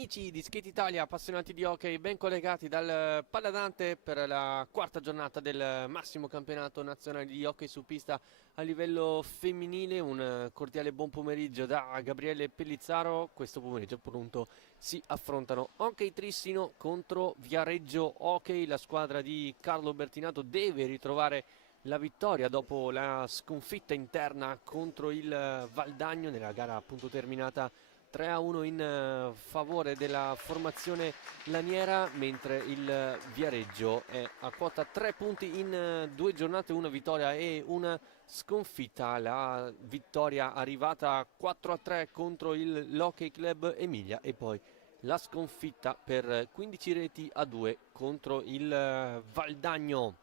Amici di Skate Italia, appassionati di hockey, ben collegati dal Paladante per la quarta giornata del massimo campionato nazionale di hockey su pista a livello femminile. Un cordiale buon pomeriggio da Gabriele Pellizzaro. Questo pomeriggio appunto si affrontano Hockey Trissino contro Viareggio Hockey. La squadra di Carlo Bertinato deve ritrovare la vittoria dopo la sconfitta interna contro il Valdagno nella gara appunto terminata 3-1 in favore della formazione laniera, mentre il Viareggio è a quota 3 punti in 2 giornate, una vittoria e una sconfitta. La vittoria arrivata 4-3 contro il Hockey Club Emilia e poi la sconfitta per 15 reti a 2 contro il Valdagno.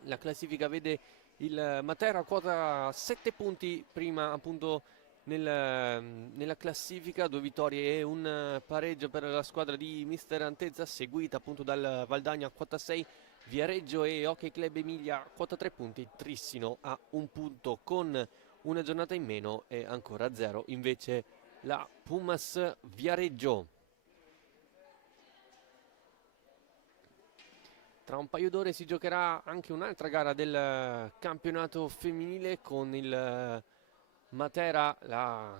La classifica vede il Matera a quota 7 punti, prima appunto nella classifica, 2 vittorie e un pareggio per la squadra di Mister Antezza, seguita appunto dal Valdagno a quota 6, Viareggio e Hockey Club Emilia a quota 3 punti, Trissino a un punto con una giornata in meno e ancora a 0 invece la Pumas Viareggio. Tra un paio d'ore si giocherà anche un'altra gara del campionato femminile con il Matera, la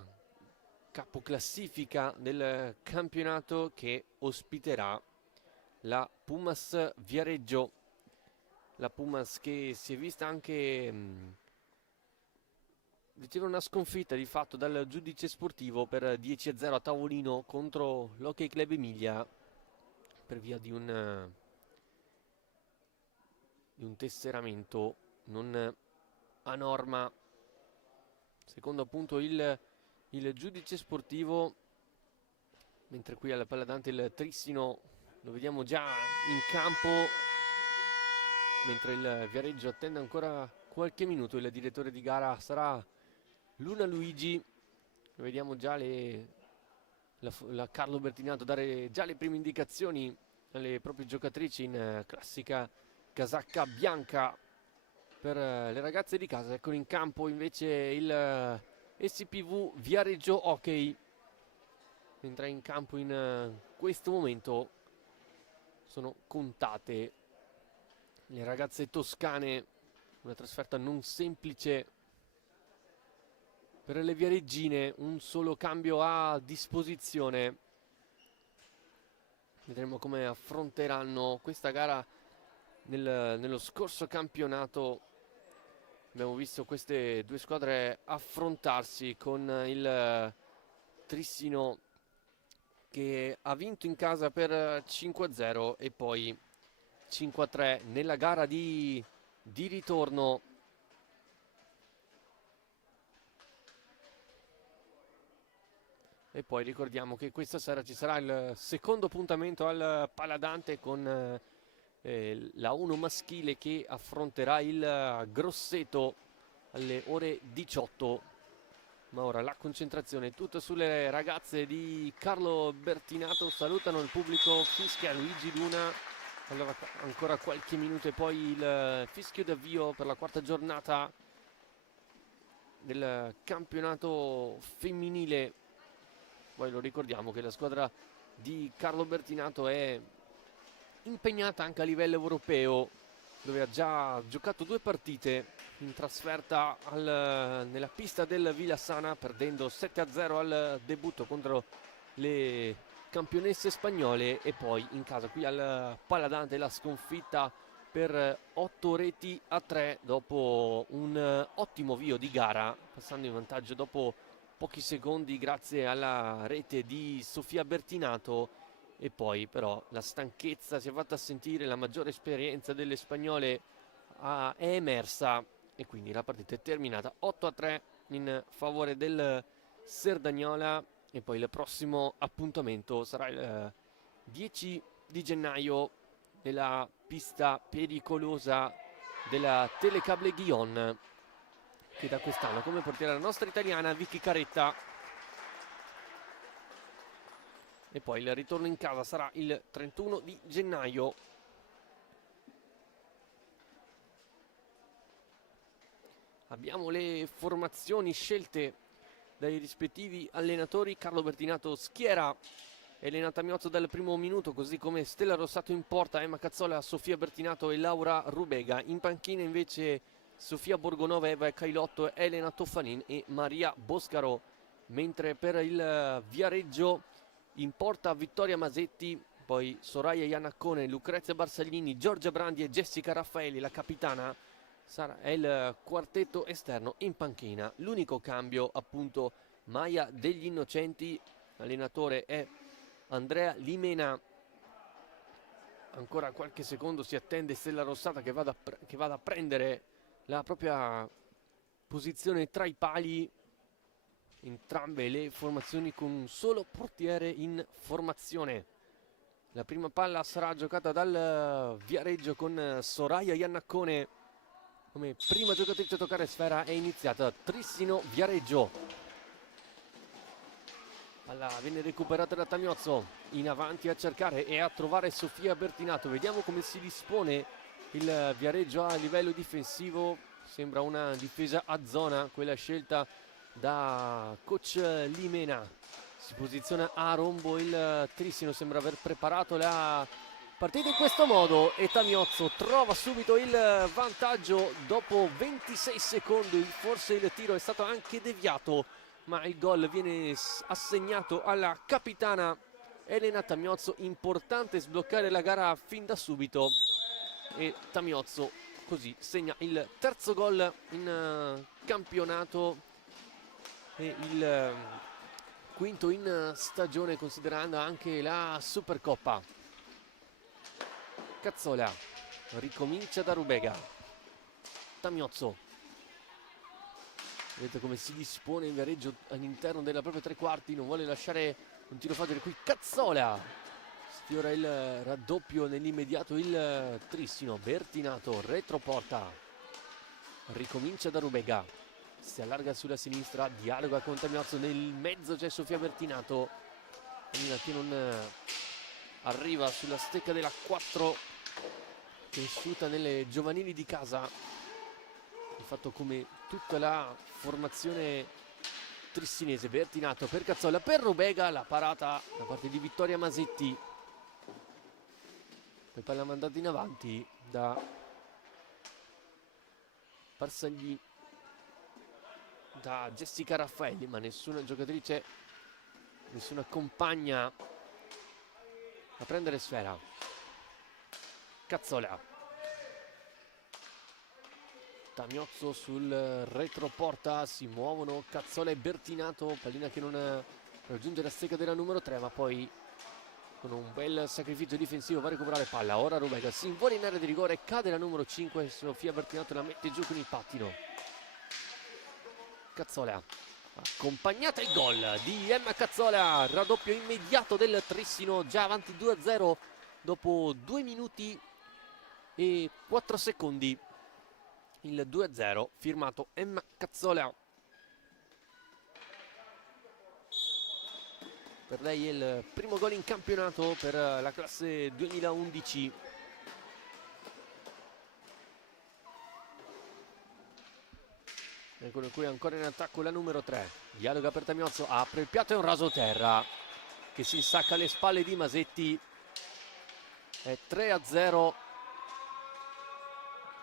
capoclassifica del campionato, che ospiterà la Pumas Viareggio. La Pumas che si è vista anche ricevere una sconfitta di fatto dal giudice sportivo per 10-0 a tavolino contro l'Hockey Club Emilia per via di un tesseramento non a norma, secondo appunto il giudice sportivo, mentre qui alla Paladante il Trissino lo vediamo già in campo, mentre il Viareggio attende ancora qualche minuto. Il direttore di gara sarà Luna Luigi. Vediamo già la Carlo Bertinato dare già le prime indicazioni alle proprie giocatrici in classica casacca bianca per le ragazze di casa. Eccolo in campo invece il SPV Viareggio Hockey. Entra in campo in questo momento. Sono contate le ragazze toscane, una trasferta non semplice per le viareggine, un solo cambio a disposizione. Vedremo come affronteranno questa gara. Nello scorso campionato abbiamo visto queste due squadre affrontarsi, con il Trissino che ha vinto in casa per 5-0 e poi 5-3 nella gara di ritorno. E poi ricordiamo che questa sera ci sarà il secondo appuntamento al Paladante con la 1 maschile che affronterà il Grosseto alle ore 18. Ma ora la concentrazione è tutta sulle ragazze di Carlo Bertinato. Salutano il pubblico, fischia Luigi Luna. Allora ancora qualche minuto e poi il fischio d'avvio per la quarta giornata del campionato femminile. Poi lo ricordiamo che la squadra di Carlo Bertinato è impegnata anche a livello europeo, dove ha già giocato 2 partite in trasferta nella pista del Vilassana, perdendo 7-0 al debutto contro le campionesse spagnole, e poi in casa qui al Paladante la sconfitta per 8 reti a 3 dopo un ottimo avvio di gara, passando in vantaggio dopo pochi secondi grazie alla rete di Sofia Bertinato. E poi però la stanchezza si è fatta sentire, la maggiore esperienza delle spagnole è emersa e quindi la partita è terminata 8-3 in favore del Serdagnola. E poi il prossimo appuntamento sarà il 10 di gennaio nella pista pericolosa della Telecable Guion, che da quest'anno come portiera la nostra italiana Vicky Caretta. E poi il ritorno in casa sarà il 31 di gennaio. Abbiamo le formazioni scelte dai rispettivi allenatori. Carlo Bertinato schiera Elena Tamiozzo dal primo minuto, così come Stella Rossato in porta, Emma Cazzola, Sofia Bertinato e Laura Rubega. In panchina invece Sofia Borgonova, Eva Cailotto, Elena Toffanin e Maria Boscaro. Mentre per il Viareggio in porta Vittoria Masetti, poi Soraya Iannaccone, Lucrezia Barsaglini, Giorgia Brandi e Jessica Raffaeli. La capitana è il quartetto esterno in panchina. L'unico cambio appunto Maia degli Innocenti, allenatore è Andrea Limena. Ancora qualche secondo si attende Stella Rossata che vada a prendere la propria posizione tra i pali. Entrambe le formazioni con un solo portiere in formazione. La prima palla sarà giocata dal Viareggio con Soraya Iannaccone come prima giocatrice a toccare sfera. È iniziata Trissino Viareggio. Palla viene recuperata da Tamiozzo, in avanti a cercare e a trovare Sofia Bertinato. Vediamo come si dispone il Viareggio a livello difensivo. Sembra una difesa a zona, quella scelta da coach Limena. Si posiziona a rombo il Trissino, sembra aver preparato la partita in questo modo e Tamiozzo trova subito il vantaggio dopo 26 secondi. Forse il tiro è stato anche deviato, ma il gol viene assegnato alla capitana Elena Tamiozzo. Importante sbloccare la gara fin da subito e Tamiozzo così segna il terzo gol in campionato e il quinto in stagione, considerando anche la Supercoppa. Cazzola ricomincia da Rubega. Tamiozzo, vedete come si dispone in Viareggio all'interno della propria tre quarti, non vuole lasciare un tiro facile qui. Cazzola sfiora il raddoppio nell'immediato il Trissino. Bertinato retroporta, ricomincia da Rubega, si allarga sulla sinistra, dialoga con Tamiozzo, nel mezzo c'è Sofia Bertinato che non arriva sulla stecca della 4, cresciuta nelle giovanili di casa. Di fatto come tutta la formazione trissinese. Bertinato per Cazzola, per Rubega, la parata da parte di Vittoria Masetti. Poi palla mandata in avanti da Barsaglini, da Jessica Raffaelli, ma nessuna giocatrice, nessuna compagna a prendere sfera. Cazzola, Tamiozzo sul retroporta, si muovono Cazzola e Bertinato. Pallina che non raggiunge la stecca della numero 3, ma poi con un bel sacrificio difensivo va a recuperare palla. Ora Rubega si invola in area di rigore, cade la numero 5, Sofia Bertinato la mette giù con il pattino. Cazzola accompagnata il gol di Emma Cazzola, raddoppio immediato del Trissino, già avanti 2-0 dopo 2 minuti e 4 secondi. Il 2-0 firmato Emma Cazzola. Per lei è il primo gol in campionato per la classe 2011. Eccolo qui ancora in attacco la numero 3. Dialoga per Tamiozzo, apre il piatto e un raso terra che si insacca alle spalle di Masetti. È 3-0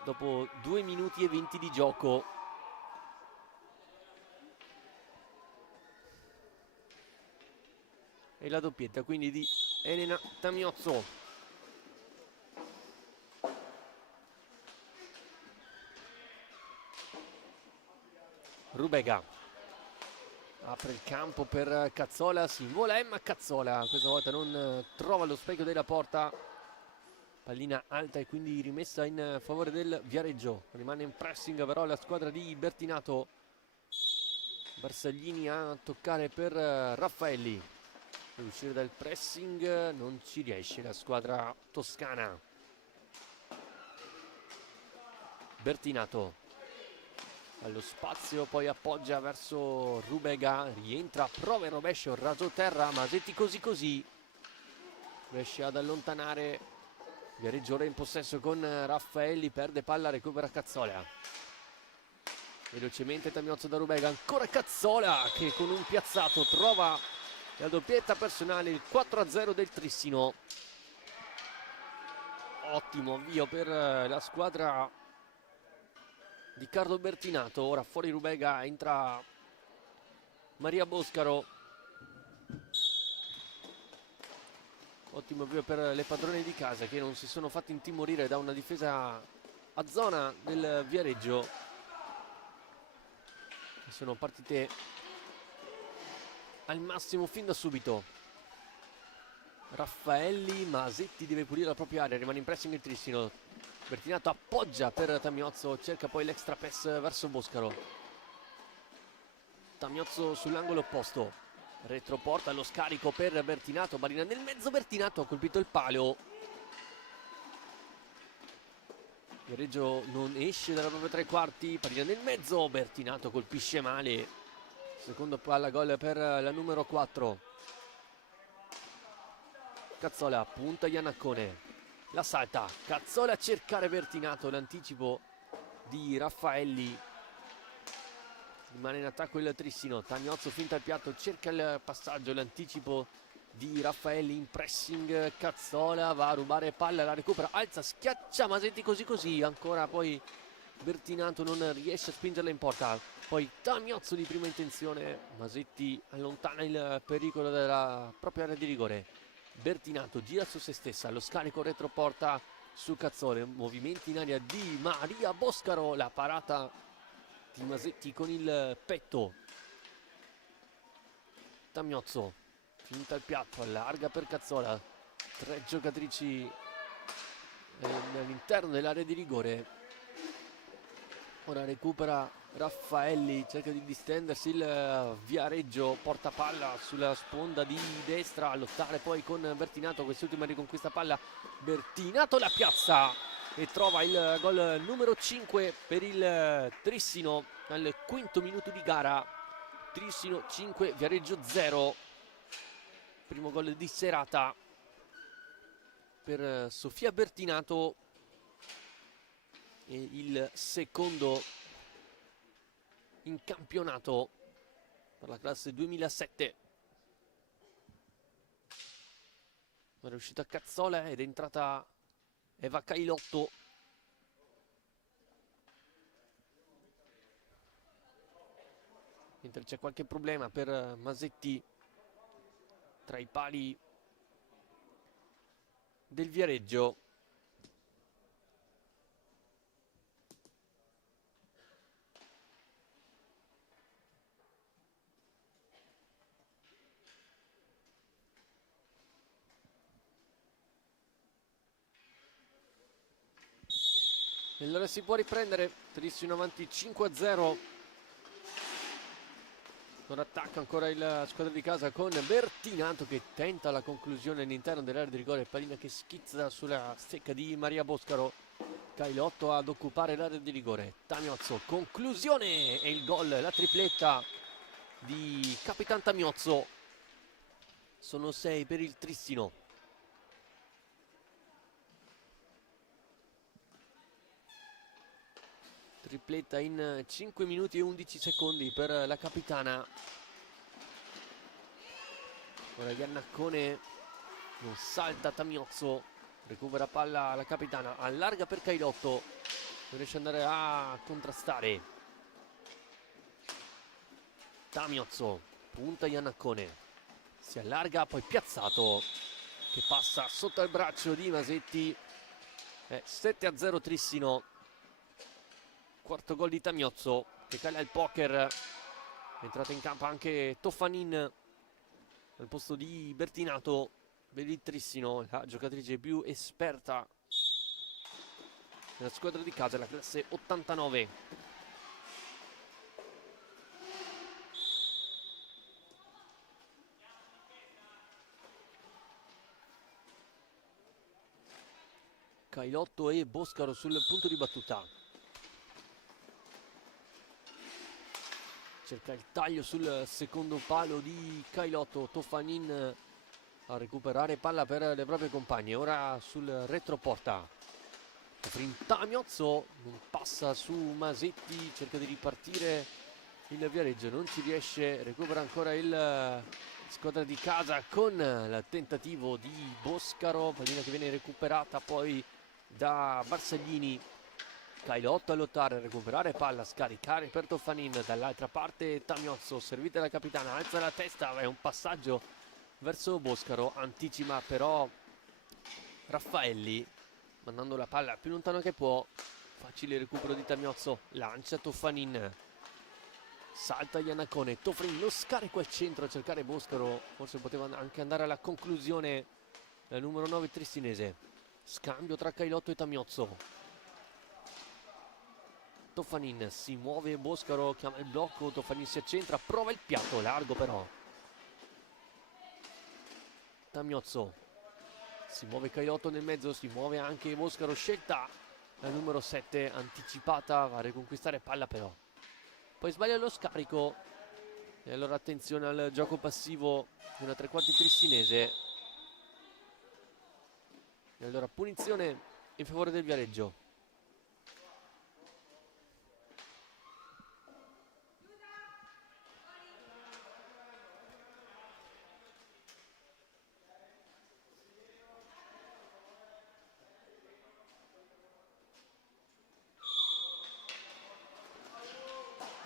dopo 2 minuti e 20 di gioco. E la doppietta quindi di Elena Tamiozzo. Rubega apre il campo per Cazzola, si invola Emma Cazzola, questa volta non trova lo specchio della porta. Pallina alta e quindi rimessa in favore del Viareggio. Rimane in pressing però la squadra di Bertinato. Barsaglini a toccare per Raffaelli. Per uscire dal pressing non ci riesce la squadra toscana. Bertinato allo spazio, poi appoggia verso Rubega, rientra, prova il rovescio, raso terra, Masetti così riesce ad allontanare. Viareggio ora in possesso con Raffaelli, perde palla, recupera Cazzola. Velocemente Tamiozzo da Rubega, ancora Cazzola che con un piazzato trova la doppietta personale, il 4-0 del Trissino. Ottimo avvio per la squadra di Carlo Bertinato. Ora fuori Rubega, entra Maria Boscaro. Ottimo avvio per le padrone di casa, che non si sono fatti intimorire da una difesa a zona del Viareggio. Sono partite al massimo fin da subito. Raffaelli, Masetti deve pulire la propria area, rimane in pressing il Trissino. Bertinato appoggia per Tamiozzo, cerca poi l'extra pass verso Boscaro. Tamiozzo sull'angolo opposto, retroporta lo scarico per Bertinato, Barina nel mezzo, Bertinato ha colpito il palo. Viareggio non esce dalla propria tre quarti, pallina nel mezzo, Bertinato colpisce male. Secondo palla gol per la numero 4. Cazzola punta Iannaccone, la salta, Cazzola a cercare Bertinato, l'anticipo di Raffaelli. Rimane in attacco il Trissino, Tamiozzo finta il piatto, cerca il passaggio, l'anticipo di Raffaelli in pressing. Cazzola va a rubare palla, la recupera, alza, schiaccia Masetti così, ancora poi Bertinato non riesce a spingerla in porta. Poi Tamiozzo di prima intenzione, Masetti allontana il pericolo della propria area di rigore. Bertinato gira su se stessa, lo scarico retroporta su Cazzola, movimenti in aria di Maria Boscaro, la parata di Masetti con il petto. Tamiozzo finta il piatto, allarga per Cazzola, 3 giocatrici all'interno dell'area di rigore. Ora recupera Raffaelli, cerca di distendersi il Viareggio, porta palla sulla sponda di destra a lottare poi con Bertinato, quest'ultima riconquista palla, Bertinato la piazza e trova il gol numero 5 per il Trissino al quinto minuto di gara. Trissino 5, Viareggio 0. Primo gol di serata per Sofia Bertinato e il secondo in campionato per la classe 2007. Ora è uscita Cazzola ed è entrata Eva Cailotto. Mentre c'è qualche problema per Masetti tra i pali del Viareggio. E allora si può riprendere, Trissino avanti 5-0. Non attacca ancora la squadra di casa con Bertinato che tenta la conclusione all'interno dell'area di rigore, pallina che schizza sulla stecca di Maria Boscaro. Cailotto ad occupare l'area di rigore, Tamiozzo, conclusione e il gol, la tripletta di Capitan Tamiozzo. Sono 6 per il Trissino. Tripletta in 5 minuti e 11 secondi per la capitana. Ora Iannaccone non salta Tamiozzo, recupera palla la capitana, allarga per Cailotto, non riesce ad andare a contrastare. Tamiozzo punta Iannaccone, si allarga, poi piazzato che passa sotto il braccio di Masetti. 7-0 Trissino. Quarto gol di Tamiozzo che cala il poker. È entrata in campo anche Toffanin al posto di Bertinato per il Trissino, la giocatrice più esperta nella squadra di casa, la classe 89. Cailotto e Boscaro sul punto di battuta. Cerca il taglio sul secondo palo di Cailotto, Toffanin a recuperare palla per le proprie compagne. Ora sul retroporta. Tamiozzo non passa su Masetti, cerca di ripartire il Viareggio, non ci riesce, recupera ancora il squadra di casa con il tentativo di Boscaro, pallina che viene recuperata poi da Barsaglini. Cailotto a lottare, a recuperare palla, scaricare per Toffanin, dall'altra parte Tamiozzo, servita dalla capitana, alza la testa, è un passaggio verso Boscaro, anticipa però Raffaelli, mandando la palla più lontano che può. Facile recupero di Tamiozzo, lancia Toffanin, salta Iannacone, Toffanin lo scarico al centro a cercare Boscaro, forse poteva anche andare alla conclusione la numero 9 tristinese. Scambio tra Cailotto e Tamiozzo. Toffanin si muove, Boscaro chiama il blocco, Toffanin si accentra, prova il piatto, largo però. Tamiozzo, si muove Cailotto nel mezzo, si muove anche Boscaro, scelta la numero 7 anticipata, va a riconquistare palla però. Poi sbaglia lo scarico e allora attenzione al gioco passivo di una tre quarti tristinese. E allora punizione in favore del Viareggio.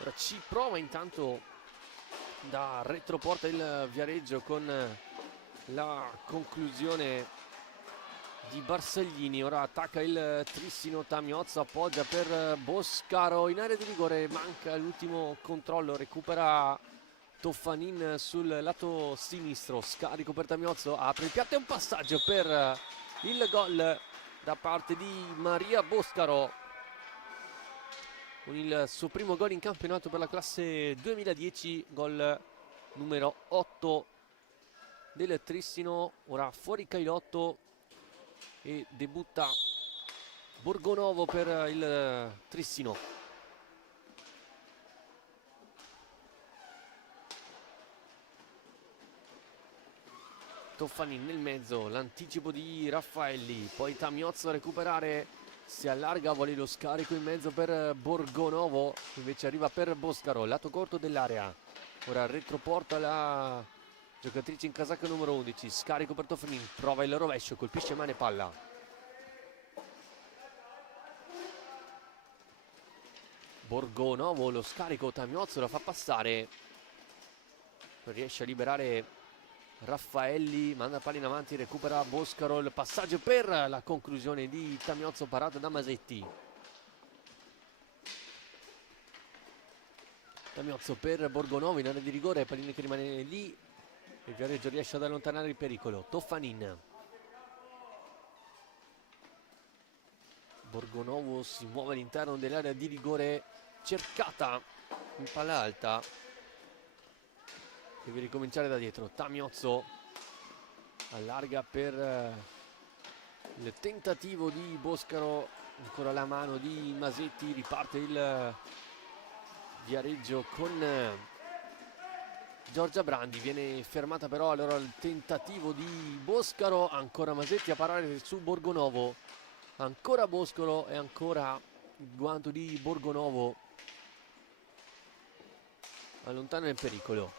Ora ci prova intanto da retroporta il Viareggio con la conclusione di Barsaglini. Ora attacca il Trissino, Tamiozzo appoggia per Boscaro in area di rigore, manca l'ultimo controllo, recupera Toffanin sul lato sinistro, scarico per Tamiozzo, apre il piatto e un passaggio per il gol da parte di Maria Boscaro, con il suo primo gol in campionato per la classe 2010, gol numero 8 del Trissino. Ora fuori Cailotto e debutta Borgonovo per il Trissino. Toffanin nel mezzo, l'anticipo di Raffaelli, poi Tamiozzo a recuperare, si allarga, vuole lo scarico in mezzo per Borgonovo, invece arriva per Boscaro, lato corto dell'area. Ora retroporta la giocatrice in casacca numero 11, scarico per Toffanin, prova il rovescio, colpisce mano e palla. Borgonovo, lo scarico, Tamiozzo la fa passare, non riesce a liberare Raffaelli, manda palla in avanti, recupera Boscaro, il passaggio per la conclusione di Tamiozzo, parata da Masetti. Tamiozzo per Borgonovo in area di rigore, pallina che rimane lì, il Viareggio riesce ad allontanare il pericolo. Toffanin, Borgonovo si muove all'interno dell'area di rigore, cercata in palla alta, deve ricominciare da dietro. Tamiozzo allarga per il tentativo di Boscaro, ancora la mano di Masetti, riparte il Viareggio con Giorgia Brandi, viene fermata però allora il tentativo di Boscaro, ancora Masetti a parare su Borgonovo, ancora Boscaro e ancora il guanto di Borgonovo, allontana il pericolo.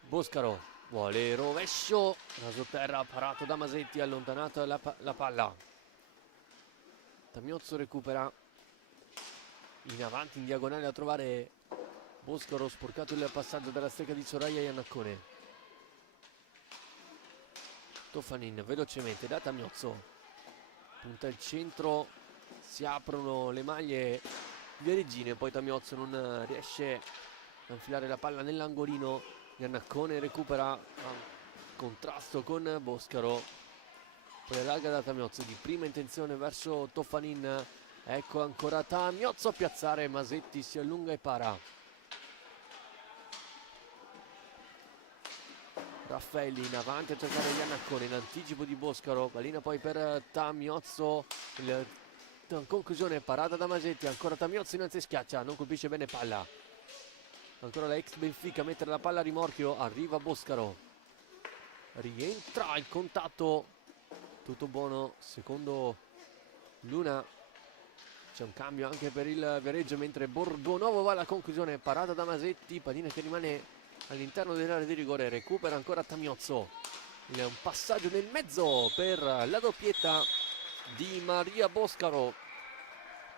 Boscaro vuole rovescio, rasoterra parato da Masetti, allontanata la palla. Tamiozzo recupera, in avanti in diagonale a trovare Boscaro, sporcato il passaggio dalla stecca di Soraya Iannaccone. Toffanin velocemente da Tamiozzo, punta il centro, si aprono le maglie viareggine, poi Tamiozzo non riesce a infilare la palla nell'angolino. Iannaccone recupera, contrasto con Boscaro, poi allarga da Tamiozzo, di prima intenzione verso Toffanin, ecco ancora Tamiozzo a piazzare, Masetti si allunga e para. Raffaelli in avanti a cercare Iannaccone, in anticipo di Boscaro, pallina poi per Tamiozzo, in conclusione parata da Masetti, ancora Tamiozzo innanzi e schiaccia, non colpisce bene palla. Ancora la ex Benfica a mettere la palla a rimorchio, arriva Boscaro, rientra il contatto, tutto buono secondo Luna, C'è un cambio anche per il Viareggio, mentre Borgonovo va alla conclusione, parata da Masetti, pallina che rimane all'interno dell'area di rigore, recupera ancora Tamiozzo, un passaggio nel mezzo per la doppietta di Maria Boscaro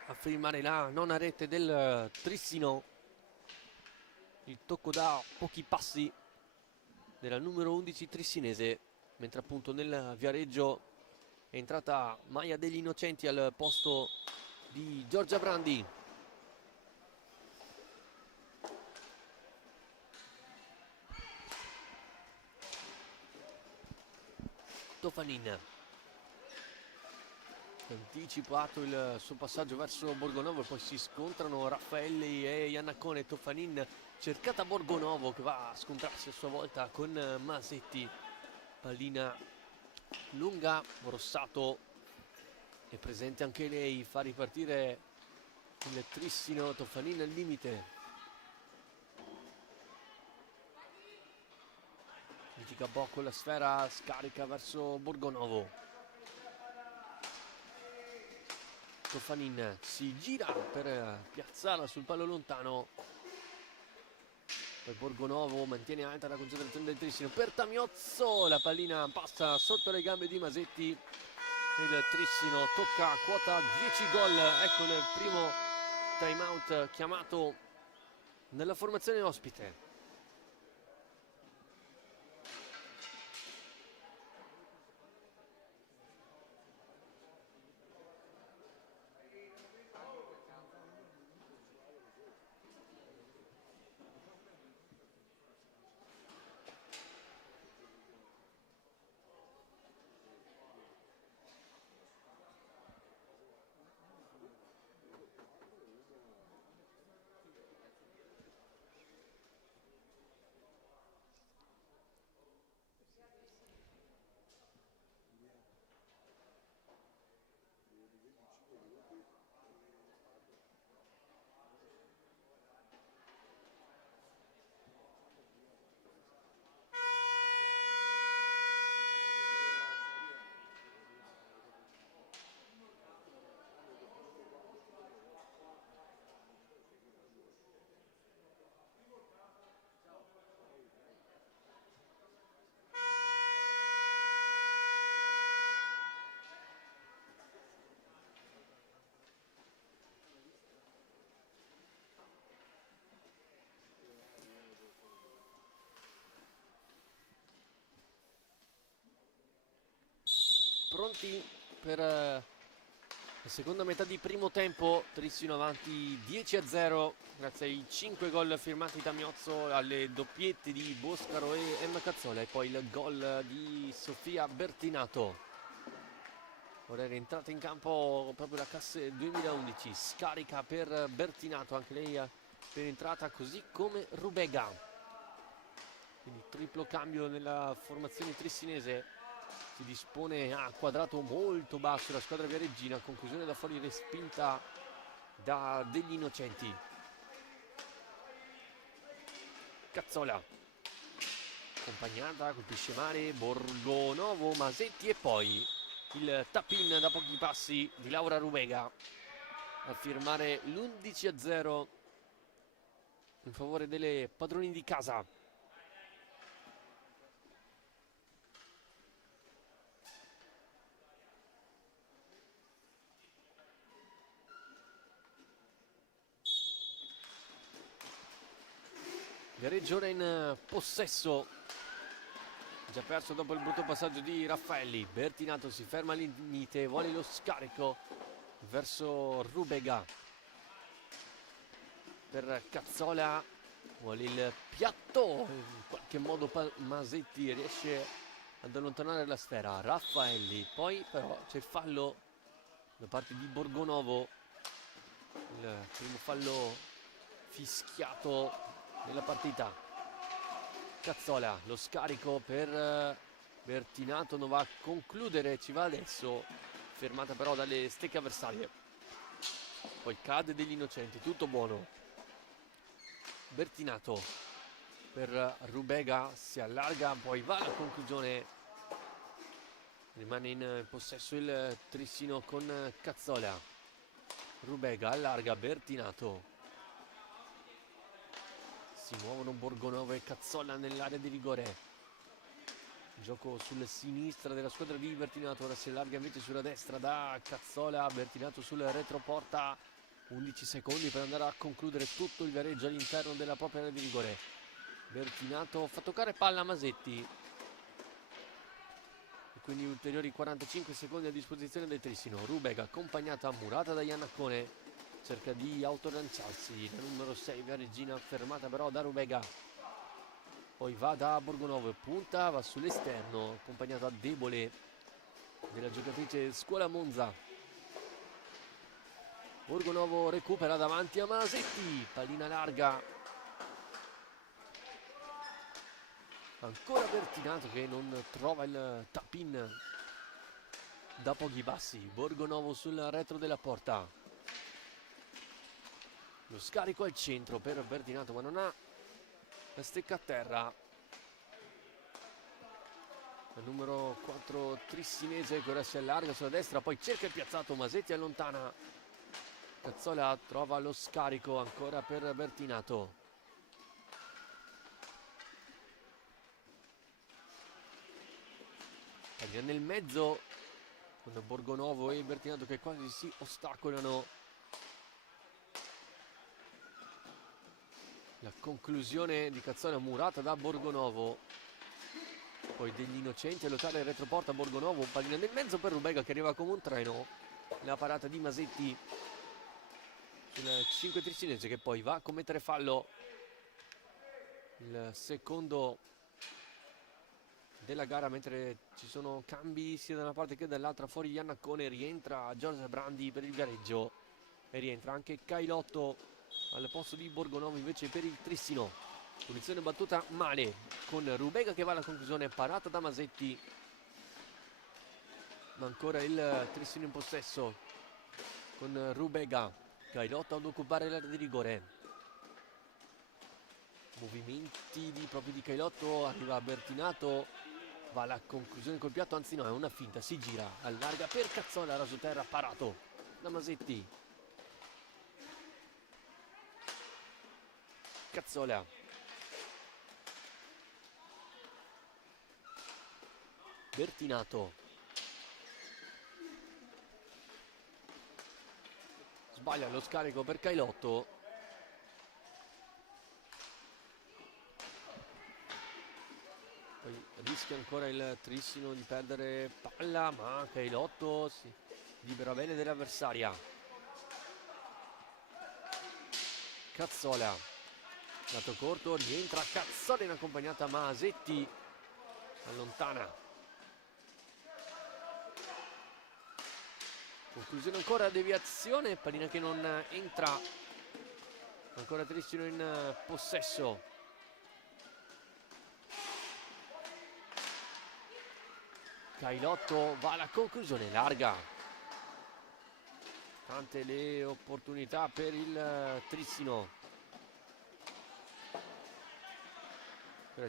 a firmare la nona rete del Trissino. Il tocco da pochi passi della numero 11 trissinese, mentre appunto nel Viareggio è entrata Maya degli Innocenti al posto di Giorgia Brandi. Tofanin, anticipato il suo passaggio verso Borgonovo, poi si scontrano Raffaelli e Iannacone. Tofanin cercata Borgonovo che va a scontrarsi a sua volta con Masetti, pallina lunga, Rossato è presente anche lei, fa ripartire il Trissino. Tofanin al limite, litiga Bo con la sfera, scarica verso Borgonovo. Tofanin si gira per piazzarla sul palo lontano, poi Borgonovo mantiene alta la concentrazione del Trissino per Tamiozzo, la pallina passa sotto le gambe di Masetti, il Trissino tocca quota 10 gol. Ecco il primo time out chiamato nella formazione ospite. Pronti per la seconda metà di primo tempo. Trissino avanti 10-0 grazie ai 5 gol firmati da Miozzo, alle doppiette di Boscaro e Emma Cazzola e poi il gol di Sofia Bertinato. Ora è rientrata in campo proprio la classe 2011, scarica per Bertinato, anche lei per entrata, così come Rubega. Quindi triplo cambio nella formazione trissinese. Si dispone a quadrato molto basso la squadra viareggina, conclusione da fuori respinta da degli Innocenti. Cazzola accompagnata, colpisce male Borgonovo, Masetti e poi il tap-in da pochi passi di Laura Rubega a firmare l'11-0 in favore delle padroni di casa. Viareggio ora in possesso, già perso dopo il brutto passaggio di Raffaelli. Bertinato si ferma al limite, vuole lo scarico verso Rubega per Cazzola, vuole il piatto, in qualche modo Masetti riesce ad allontanare la sfera. Raffaelli, poi però c'è il fallo da parte di Borgonovo, il primo fallo fischiato nella partita. Cazzola, lo scarico per Bertinato, non va a concludere, ci va adesso, fermata però dalle stecche avversarie. Poi cade degli Innocenti, tutto buono. Bertinato per Rubega, si allarga, poi va alla conclusione, rimane in possesso il Trissino con Cazzola. Rubega allarga, Bertinato. Si muovono Borgonovo e Cazzola nell'area di rigore. Gioco sulla sinistra della squadra di Bertinato, ora si allarga invece sulla destra da Cazzola. Bertinato sul retroporta, 11 secondi per andare a concludere tutto il Viareggio all'interno della propria area di rigore. Bertinato fa toccare palla a Masetti e quindi ulteriori 45 secondi a disposizione del Trissino. Rubega accompagnata, murata da Iannacone, cerca di autolanciarsi, la numero 6 Viareggina fermata però da Rubega. Poi va da Borgonovo, punta, va sull'esterno, accompagnato a debole della giocatrice Scuola Monza. Borgonovo recupera davanti a Masetti, pallina larga. Ancora Bertinato che non trova il tap-in da pochi passi. Borgonovo sul retro della porta. Lo scarico al centro per Bertinato, ma non ha la stecca a terra. Il numero 4 Trissinese che ora si allarga sulla destra, poi cerca il piazzato, Masetti allontana. Cazzola trova lo scarico ancora per Bertinato. Pallina nel mezzo con Borgonovo e Bertinato che quasi si ostacolano. La conclusione di Cazzola murata da Borgonovo. Poi degli innocenti a lottare il retroporta. Borgonovo, pallina nel mezzo per Rubega che arriva come un treno. La parata di Masetti sul 5 Trissinese che poi va a commettere fallo. Il secondo della gara, mentre ci sono cambi sia da una parte che dall'altra. Fuori Iannacone, rientra Giorgia Brandi per il Viareggio e rientra anche Cailotto al posto di Borgonovo invece per il Trissino. Punizione battuta male con Rubega che va alla conclusione, parata da Masetti, ma ancora il Trissino in possesso con Rubega. Cailotto ad occupare l'area di rigore. Movimenti proprio di Cailotto, arriva Bertinato, va alla conclusione col piatto, anzi no, è una finta, si gira, allarga per Cazzola, rasoterra, parato da Masetti. Cazzola, Bertinato, sbaglia lo scarico per Cailotto. Poi rischia ancora il Trissino di perdere palla, ma Cailotto si libera bene dell'avversaria. Cazzola, lato corto, rientra Cazzola in accompagnata Masetti, allontana. Conclusione ancora, deviazione, pallina che non entra. Ancora Trissino in possesso. Cailotto va alla conclusione, larga. Tante le opportunità per il Trissino.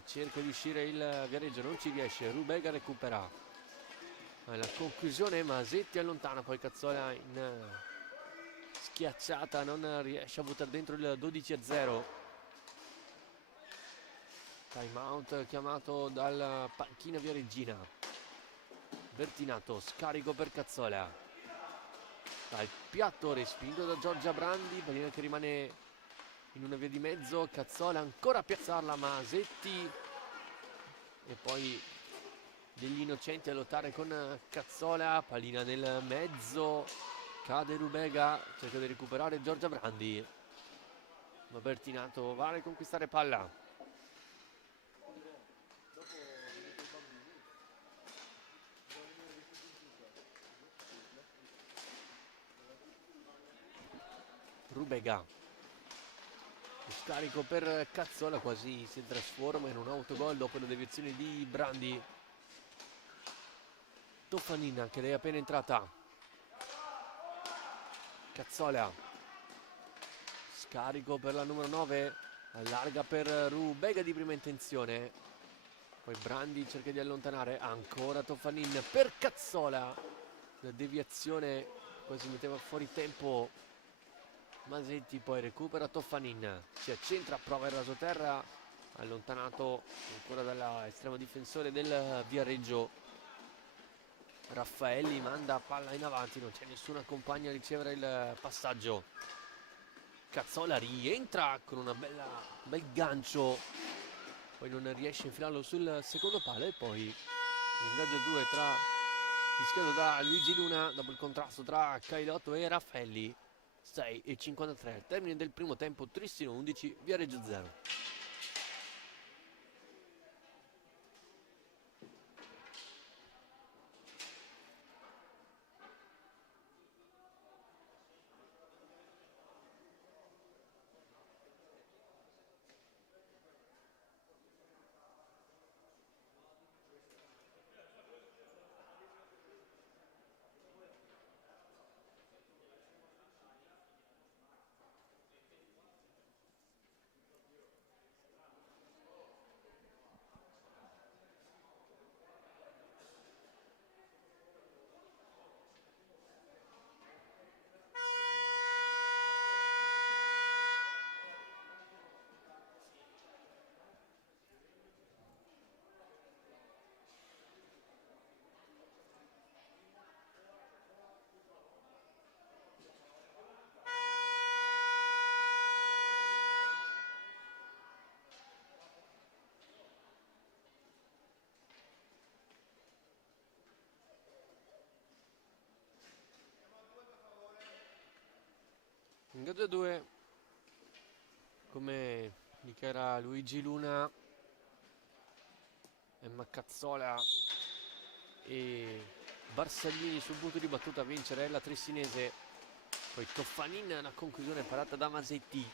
Cerca di uscire il Viareggio, non ci riesce. Rubega recupera. La conclusione Masetti allontana, poi Cazzola in schiacciata non riesce a buttare dentro il 12-0. Time out chiamato dal panchina viareggina. Bertinato, scarico per Cazzola. Dal piatto respinto da Giorgia Brandi, pallina che rimane in una via di mezzo. Cazzola ancora a piazzarla, Masetti e poi degli innocenti a lottare con Cazzola, pallina nel mezzo, cade Rubega, cerca di recuperare Giorgia Brandi, ma Bertinato va a riconquistare palla. Rubega, scarico per Cazzola, quasi si trasforma in un autogol dopo la deviazione di Brandi. Toffanina che è appena entrata. Cazzola, scarico per la numero 9, allarga per Rubega di prima intenzione, poi Brandi cerca di allontanare, ancora Toffanin per Cazzola, la deviazione quasi metteva fuori tempo Masetti poi recupera Toffanin, si accentra, prova il rasoterra, allontanato ancora dall'estremo difensore del Viareggio. Raffaelli manda palla in avanti, non c'è nessuna compagna a ricevere il passaggio. Cazzola rientra con un bel gancio, poi non riesce a infilarlo sul secondo palo, e poi l'ingaggio 2 fischiato da Luigi Luna dopo il contrasto tra Cailotto e Raffaelli. 6:53 al termine del primo tempo, Tristino 11, Viareggio 0. Ingaggio 2, come dichiara Luigi Luna, Emma Cazzola e Barsaglini sul punto di battuta a vincere la trissinese. Poi Toffanin, la conclusione parata da Masetti,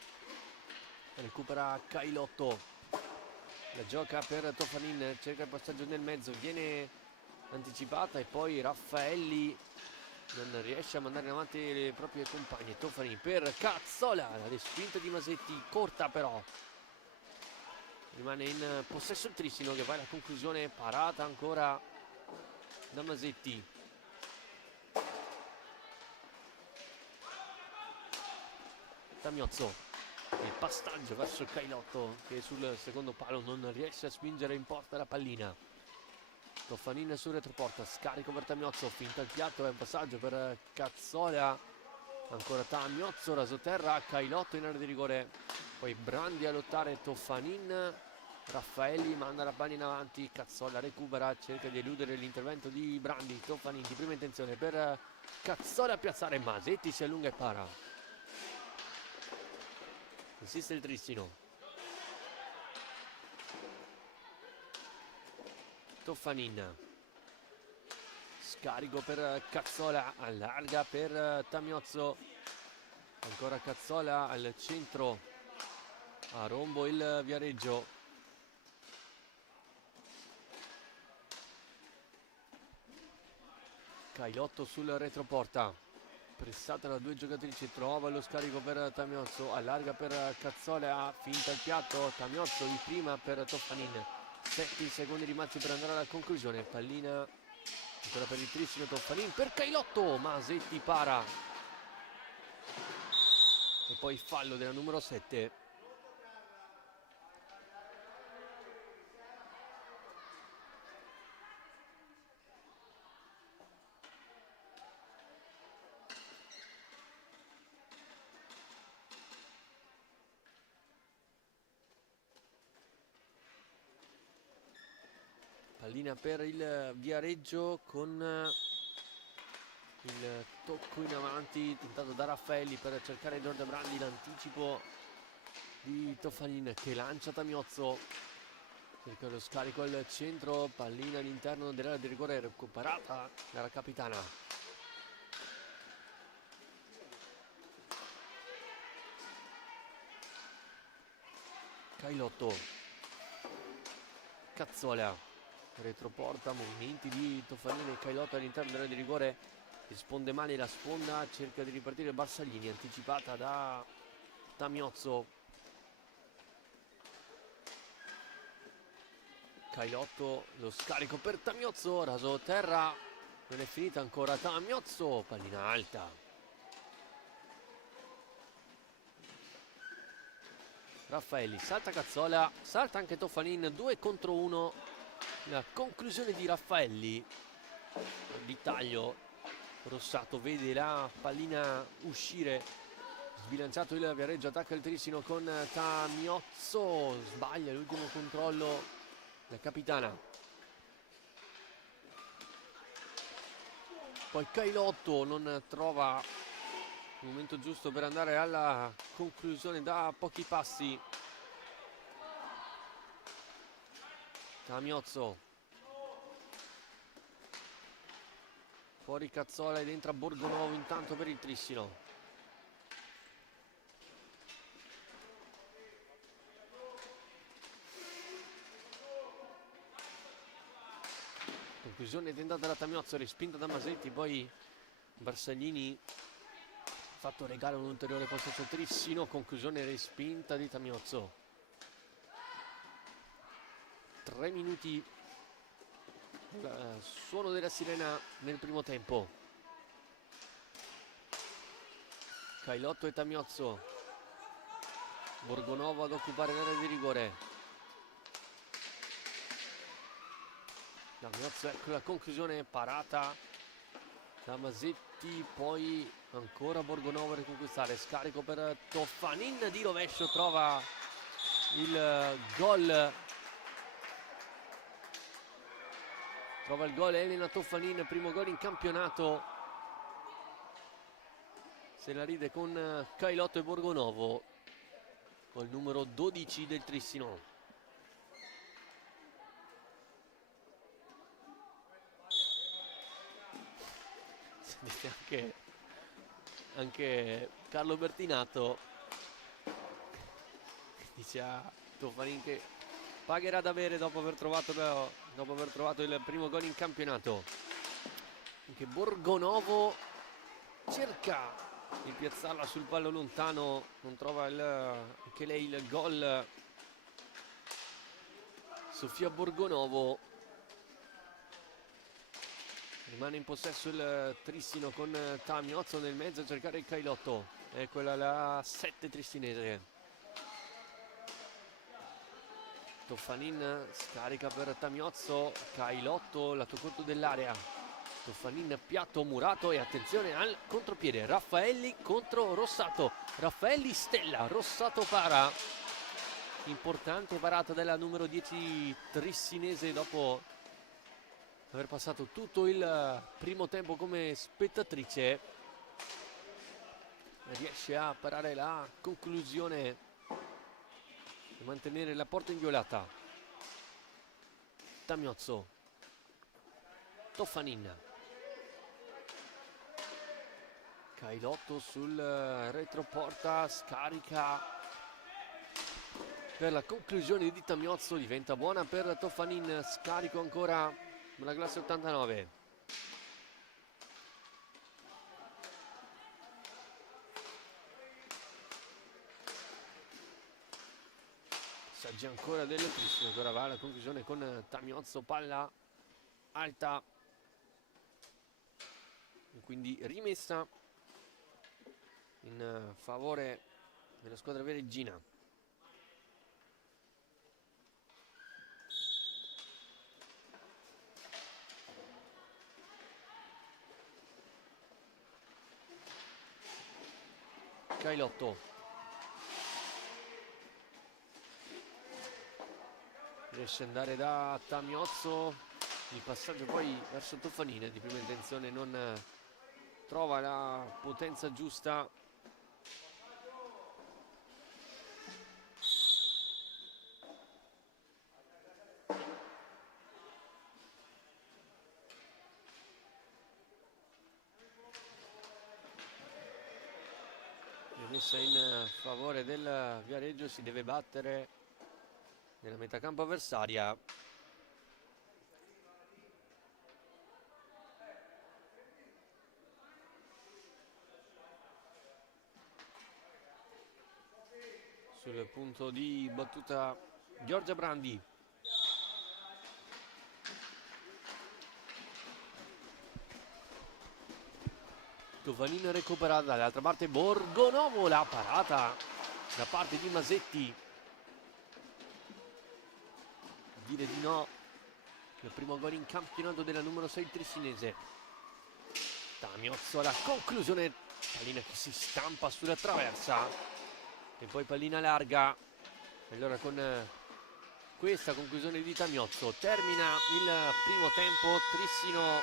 recupera Cailotto, la gioca per Toffanin, cerca il passaggio nel mezzo, viene anticipata e poi Raffaelli non riesce a mandare in avanti le proprie compagne. Toffanin per Cazzola, la respinta di Masetti, corta però, rimane in possesso il Tristino che va alla conclusione, parata ancora da Masetti. Tamiozzo, il passaggio verso Cailotto che sul secondo palo non riesce a spingere in porta la pallina. Toffanin sul retroporta, scarico per Tamiozzo, finta il piatto, è un passaggio per Cazzola, ancora Tamiozzo, rasoterra, Cailotto in area di rigore, poi Brandi a lottare, Toffanin, Raffaelli manda la palla in avanti, Cazzola recupera, cerca di eludere l'intervento di Brandi, Toffanin di prima intenzione per Cazzola a piazzare, Masetti si allunga e para. Insiste il Tristino. Toffanin, scarico per Cazzola, allarga per Tamiozzo, ancora Cazzola al centro, a rombo il Viareggio. Cailotto sul retroporta, pressata da due giocatrici, trova lo scarico per Tamiozzo, allarga per Cazzola, finta il piatto, Tamiozzo di prima per Toffanin, 7 secondi rimasti per andare alla conclusione, pallina ancora per il Tristino, Toffanin per Cailotto, Masetti para e poi fallo della numero 7. Pallina per il Viareggio con il tocco in avanti tentato da Raffaelli per cercare Giorgia Brandi, l'anticipo di Toffanin che lancia Tamiozzo, cerca lo scarico al centro, pallina all'interno dell'area di rigore recuperata dalla capitana. Cailotto, Cazzola, retroporta, movimenti di Toffanin e Cailotto all'interno dell'area di rigore, risponde male la sponda, cerca di ripartire Barsaglini, anticipata da Tamiozzo. Cailotto, lo scarico per Tamiozzo, raso terra, non è finita ancora, Tamiozzo, pallina alta. Raffaelli, salta Cazzola, salta anche Toffanin, 2 contro 1. La conclusione di Raffaelli. Di taglio, Rossato vede la pallina uscire. Sbilanciato il Viareggio, attacca il Trissino con Tamiozzo. Sbaglia l'ultimo controllo la capitana. Poi Cailotto non trova il momento giusto per andare alla conclusione da pochi passi. Tamiozzo, fuori Cazzola ed entra Borgonovo intanto per il Trissino. Conclusione tentata da Tamiozzo, respinta da Masetti, poi Bersaglini fatto regalo un ulteriore possesso Trissino, conclusione respinta di Tamiozzo. 3 minuti suono della sirena nel primo tempo. Cailotto e Tamiozzo, Borgonovo ad occupare l'area di rigore. Tamiozzo, ecco la conclusione, parata da Masetti, poi ancora Borgonovo a riconquistare, scarico per Toffanin di rovescio, trova il gol. Trova il gol Elena Toffanin, primo gol in campionato. Se la ride con Cailotto e Borgonovo, col numero 12 del Trissino. Sentite anche Carlo Bertinato dice a Toffanin che pagherà da bere dopo aver trovato il primo gol in campionato. Anche Borgonovo cerca di piazzarla sul pallo lontano, non trova anche lei il gol. Sofia Borgonovo, rimane in possesso il Trissino con Tamiozzo nel mezzo a cercare il Cailotto. È quella la 7 tristinese. Toffanin scarica per Tamiozzo, Cailotto lato corto dell'area. Toffanin piatto murato e attenzione al contropiede. Raffaelli contro Rossato. Raffaelli stella, Rossato para. Importante parata della numero 10 trissinese dopo aver passato tutto il primo tempo come spettatrice. Riesce a parare la conclusione e mantenere la porta inviolata. Tamiozzo, Toffanin, Cailotto sul retroporta, scarica per la conclusione di Tamiozzo, diventa buona per Toffanin, scarico ancora la classe 89. Saggi ancora del Trissino, che ora va alla conclusione con Tamiozzo, palla alta e quindi rimessa in favore della squadra vereggina. Cailotto, riesce ad andare da Tamiozzo, il passaggio poi verso Toffanin di prima intenzione non trova la potenza giusta. Messa in favore del Viareggio, si deve battere nella metà campo avversaria. Sul punto di battuta Giorgia Brandi. Toffanin recuperata, dall'altra parte Borgonovo, la parata da parte di Masetti. dire di no. Il primo gol in campionato della numero 6 trisinese. Tamiozzo alla conclusione, pallina che si stampa sulla traversa e poi pallina larga. Allora con questa conclusione di Tamiozzo termina il primo tempo. Trissino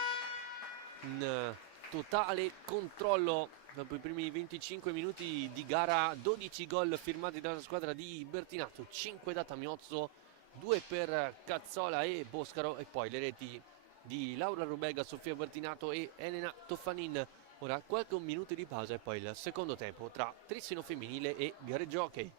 in totale controllo dopo i primi 25 minuti di gara. 12 gol firmati dalla squadra di Bertinato, 5 da Tamiozzo, 2 per Cazzola e Boscaro, e poi le reti di Laura Rubega, Sofia Bertinato e Elena Toffanin. Ora qualche minuto di pausa e poi il secondo tempo tra Trissino femminile e Viareggio Hockey.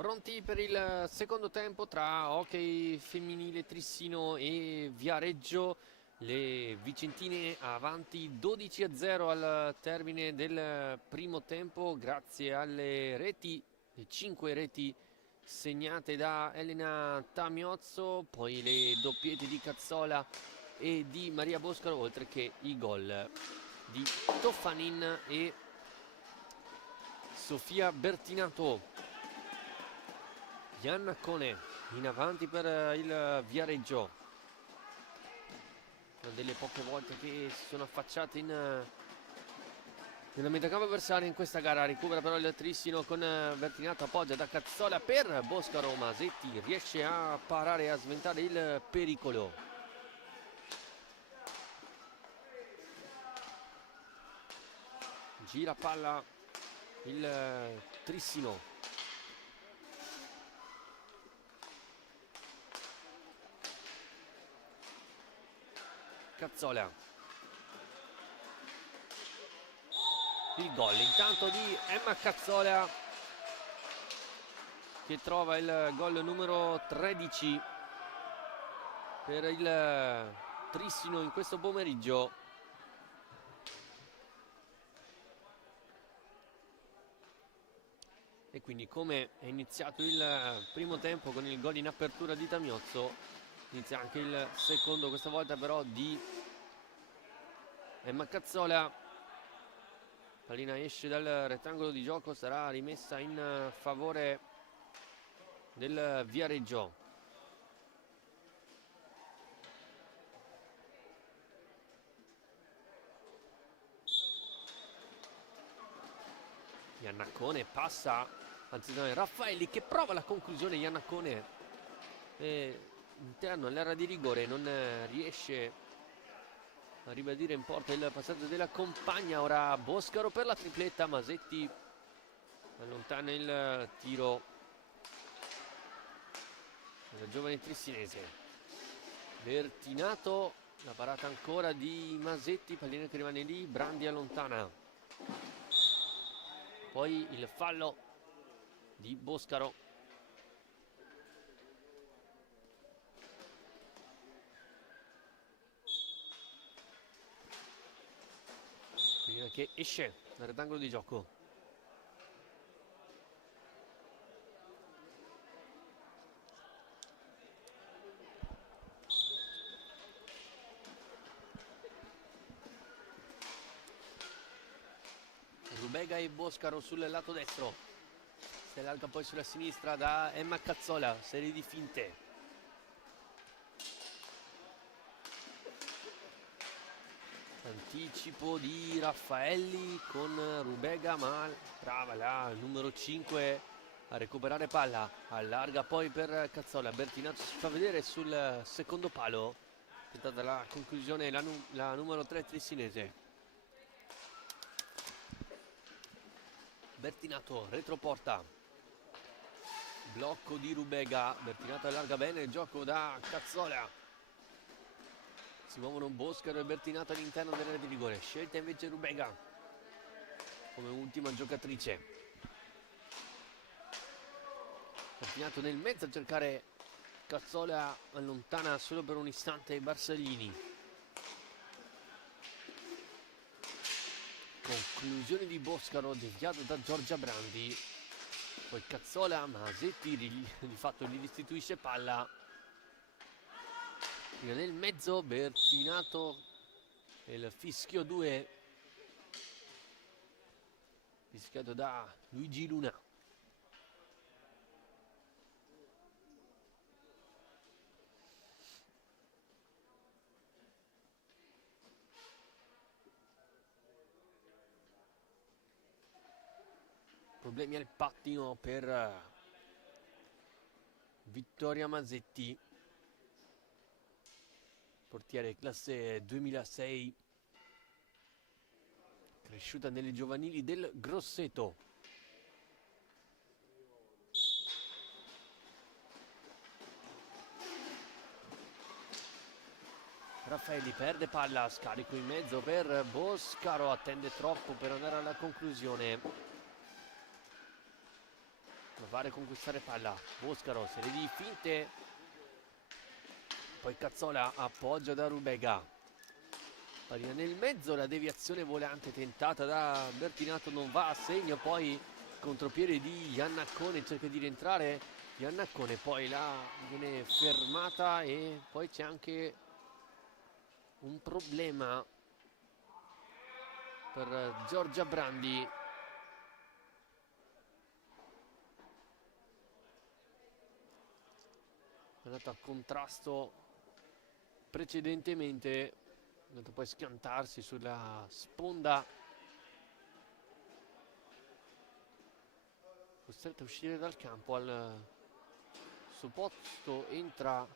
Pronti per il secondo tempo tra Hockey Femminile Trissino e Viareggio. Le vicentine avanti 12-0 al termine del primo tempo grazie alle reti, le 5 reti segnate da Elena Tamiozzo, poi le doppiette di Cazzola e di Maria Boscaro, oltre che i gol di Toffanin e Sofia Bertinato. Iannacone in avanti per il Viareggio, una delle poche volte che si sono affacciate nella metacampo avversaria in questa gara. Recupera però il Trissino con Bertinato, appoggia da Cazzola per Boscaro, Masetti riesce a parare e a sventare il pericolo. Gira palla il Trissino. Cazzola, il gol intanto di Emma Cazzola, che trova il gol numero 13 per il Trissino in questo pomeriggio. E quindi, come è iniziato il primo tempo con il gol in apertura di Tamiozzo, inizia anche il secondo, questa volta però di Emma Cazzola. Pallina esce dal rettangolo di gioco, sarà rimessa in favore del Viareggio. Iannacone passa, anzi no, è Raffaelli che prova la conclusione. Iannacone interno all'area di rigore, non riesce a ribadire in porta il passaggio della compagna. Ora Boscaro per la tripletta, Masetti allontana il tiro della giovane trissinese. Bertinato, la parata ancora di Masetti, pallina che rimane lì, Brandi allontana. Poi il fallo di Boscaro. Pallina che esce dal rettangolo di gioco. Rubega e Boscaro sul lato destro, se l'alca poi sulla sinistra da Emma Cazzola, serie di finte. Anticipo di Raffaelli con Rubega, ma brava la numero 5 a recuperare palla, allarga poi per Cazzola. Bertinato si fa vedere sul secondo palo, tentata la conclusione la numero 3 trissinese. Bertinato, retroporta, blocco di Rubega, Bertinato allarga bene il gioco da Cazzola, si muovono Boscaro e Bertinato all'interno dell'area di rigore, scelta invece Rubega come ultima giocatrice. Bertinato nel mezzo a cercare Cazzola, allontana solo per un istante i Barsalini. Conclusione di Boscaro, deviato da Giorgia Brandi, poi Cazzola, Masetti di fatto gli restituisce palla, nel mezzo Bertinato e il fischio 2 fischiato da Luigi Luna. Problemi al pattino per Vittoria Masetti, portiere classe 2006, cresciuta nelle giovanili del Grosseto. Raffaelli perde palla, scarico in mezzo per Boscaro, attende troppo per andare alla conclusione. va a riconquistare palla. Boscaro, serie di finte, poi Cazzola appoggia da Rubega, pallina nel mezzo, la deviazione volante tentata da Bertinato non va a segno, poi contropiede di Iannaccone, cerca di rientrare Iannaccone, poi là viene fermata e poi c'è anche un problema per Giorgia Brandi. È andato a contrasto precedentemente, è andato poi a schiantarsi sulla sponda, costretto a uscire dal campo. Al suo posto entra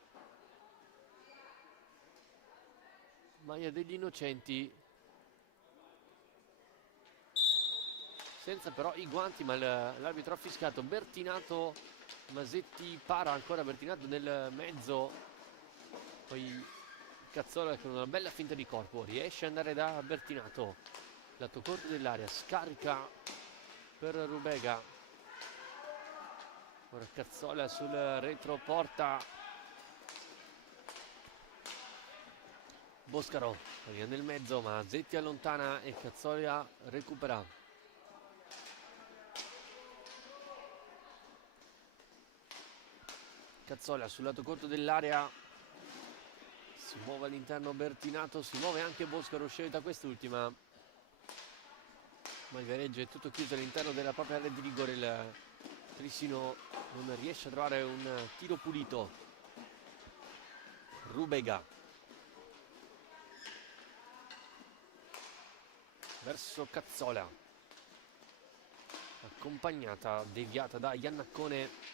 Maia degli Innocenti, senza però i guanti, ma l'arbitro ha fischiato. Bertinato, Masetti para ancora, Bertinato nel mezzo, poi Cazzola con una bella finta di corpo riesce ad andare da Bertinato, lato corto dell'area, scarica per Rubega, ora Cazzola sul retroporta, Boscaro arriva nel mezzo, Masetti allontana e Cazzola recupera. Cazzola sul lato corto dell'area, si muove all'interno Bertinato, si muove anche Boscaro, scelta quest'ultima, ma il Viareggio è tutto chiuso all'interno della propria area di rigore. Il Trissino non riesce a trovare un tiro pulito. Rubega verso Cazzola, accompagnata, deviata da Iannaccone,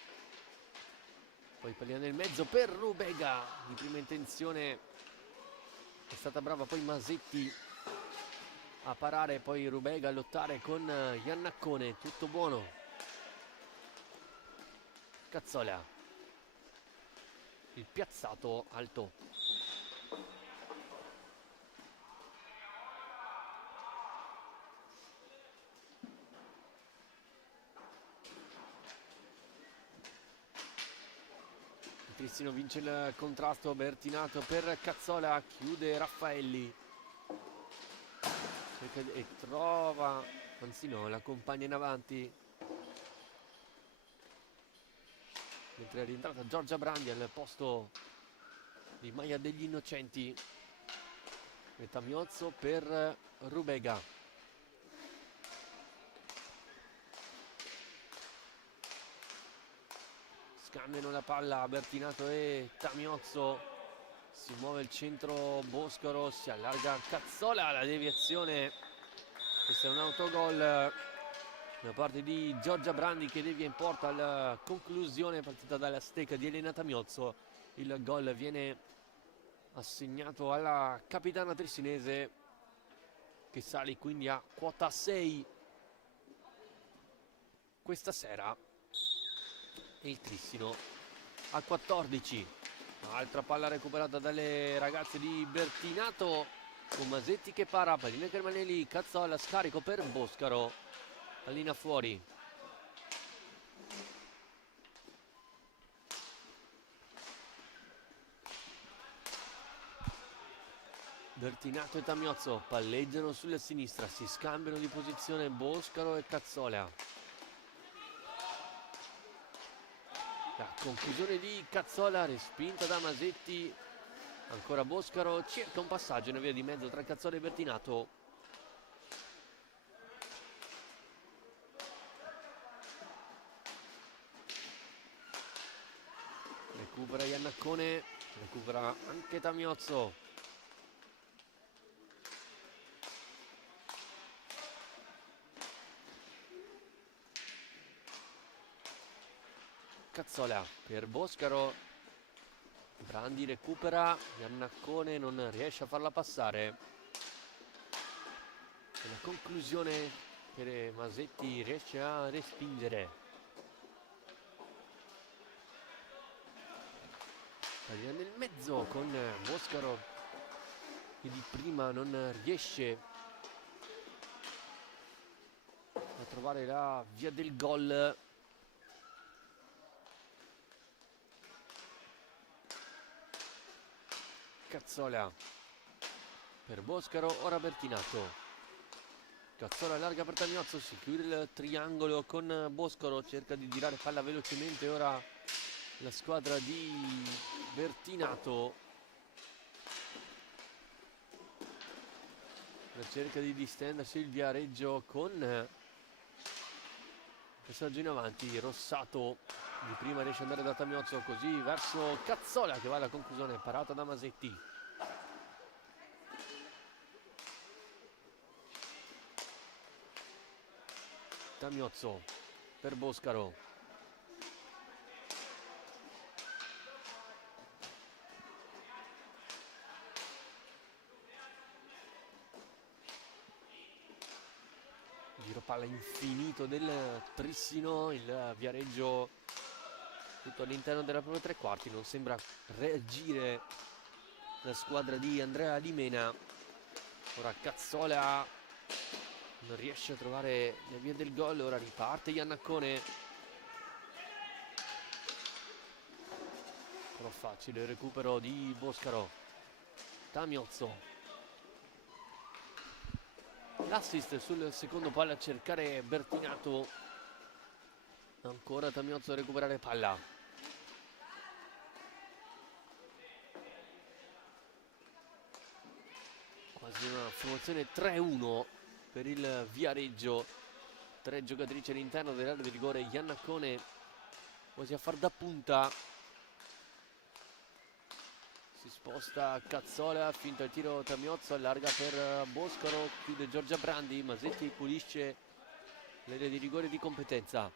poi pallina nel mezzo per Rubega, di prima intenzione è stata brava poi Masetti a parare, poi Rubega a lottare con Iannaccone, tutto buono. Cazzola, il piazzato alto, il Tristino vince il contrasto, Bertinato per Cazzola, chiude Raffaelli e trova, anzi no, la compagna in avanti, mentre è rientrata Giorgia Brandi al posto di Maia degli Innocenti. E Tamiozzo per Rubega, scambiano la palla Bertinato e Tamiozzo, si muove il centro Boscaro, si allarga Cazzola, la deviazione, questo è un autogol da parte di Giorgia Brandi che devia in porta alla conclusione, partita dalla stecca di Elena Tamiozzo. Il gol viene assegnato alla capitana trissinese, che sale quindi a quota 6 questa sera, e il Trissino a 14. Altra palla recuperata dalle ragazze di Bertinato, con Masetti che para, pallina che rimane lì, Cazzola, scarico per Boscaro, pallina fuori. Bertinato e Tamiozzo palleggiano sulla sinistra, si scambiano di posizione Boscaro e Cazzola. La conclusione di Cazzola, respinta da Masetti, ancora Boscaro, cerca un passaggio in via di mezzo tra Cazzola e Bertinato. Recupera Iannaccone, recupera anche Tamiozzo. Cazzola per Boscaro, Brandi recupera, Iannaccone non riesce a farla passare. E la conclusione che Masetti riesce a respingere. Pallina nel mezzo con Boscaro che di prima non riesce a trovare la via del gol. Cazzola per Boscaro, ora Bertinato. Cazzola larga per Tamiozzo, si chiude il triangolo con Boscaro, cerca di girare palla velocemente ora la squadra di Bertinato. La cerca di distendersi il Viareggio con passaggio in avanti. Rossato di prima riesce ad andare da Tamiozzo, così verso Cazzola che va alla conclusione, parata da Masetti. Tamiozzo per Boscaro. Giro palla infinito del Trissino, il Viareggio tutto all'interno della propria tre quarti, non sembra reagire la squadra di Andrea Limena. Ora Cazzola non riesce a trovare le vie del gol, ora riparte Iannaccone, però facile il recupero di Boscaro. Tamiozzo, l'assist sul secondo palla a cercare Bertinato, ancora Tamiozzo a recuperare palla. Quasi una formazione 3-1 per il Viareggio, tre giocatrici all'interno dell'area di rigore. Iannaccone quasi a far da punta, si sposta Cazzola, finta il tiro Tamiozzo, allarga per Boscaro, chiude Giorgia Brandi, Masetti pulisce l'area di rigore di competenza.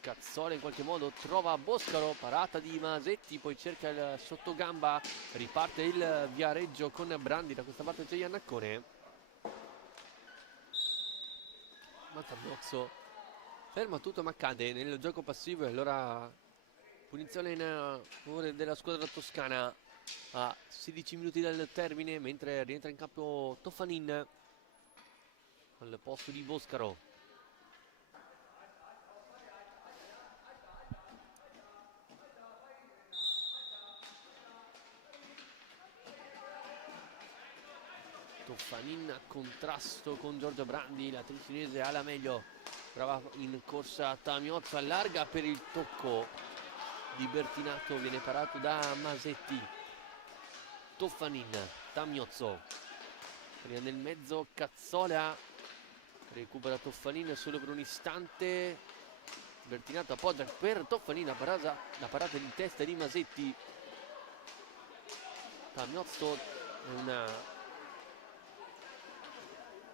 Cazzola in qualche modo trova Boscaro, parata di Masetti, poi cerca il sottogamba, riparte il Viareggio con Brandi, da questa parte c'è Iannaccone. Ma Tamiozzo ferma tutto ma cade nel gioco passivo e allora punizione in favore della squadra toscana a 16 minuti dal termine, mentre rientra in campo Toffanin al posto di Boscaro. Toffanin a contrasto con Giorgia Brandi, la tricinese alla meglio, prova in corsa Tamiozzo, allarga per il tocco di Bertinato, viene parato da Masetti. Toffanin, Tamiozzo, nel mezzo Cazzola, recupera Toffanin solo per un istante, Bertinato appoggia per Toffanin, la parata di testa di Masetti. Tamiozzo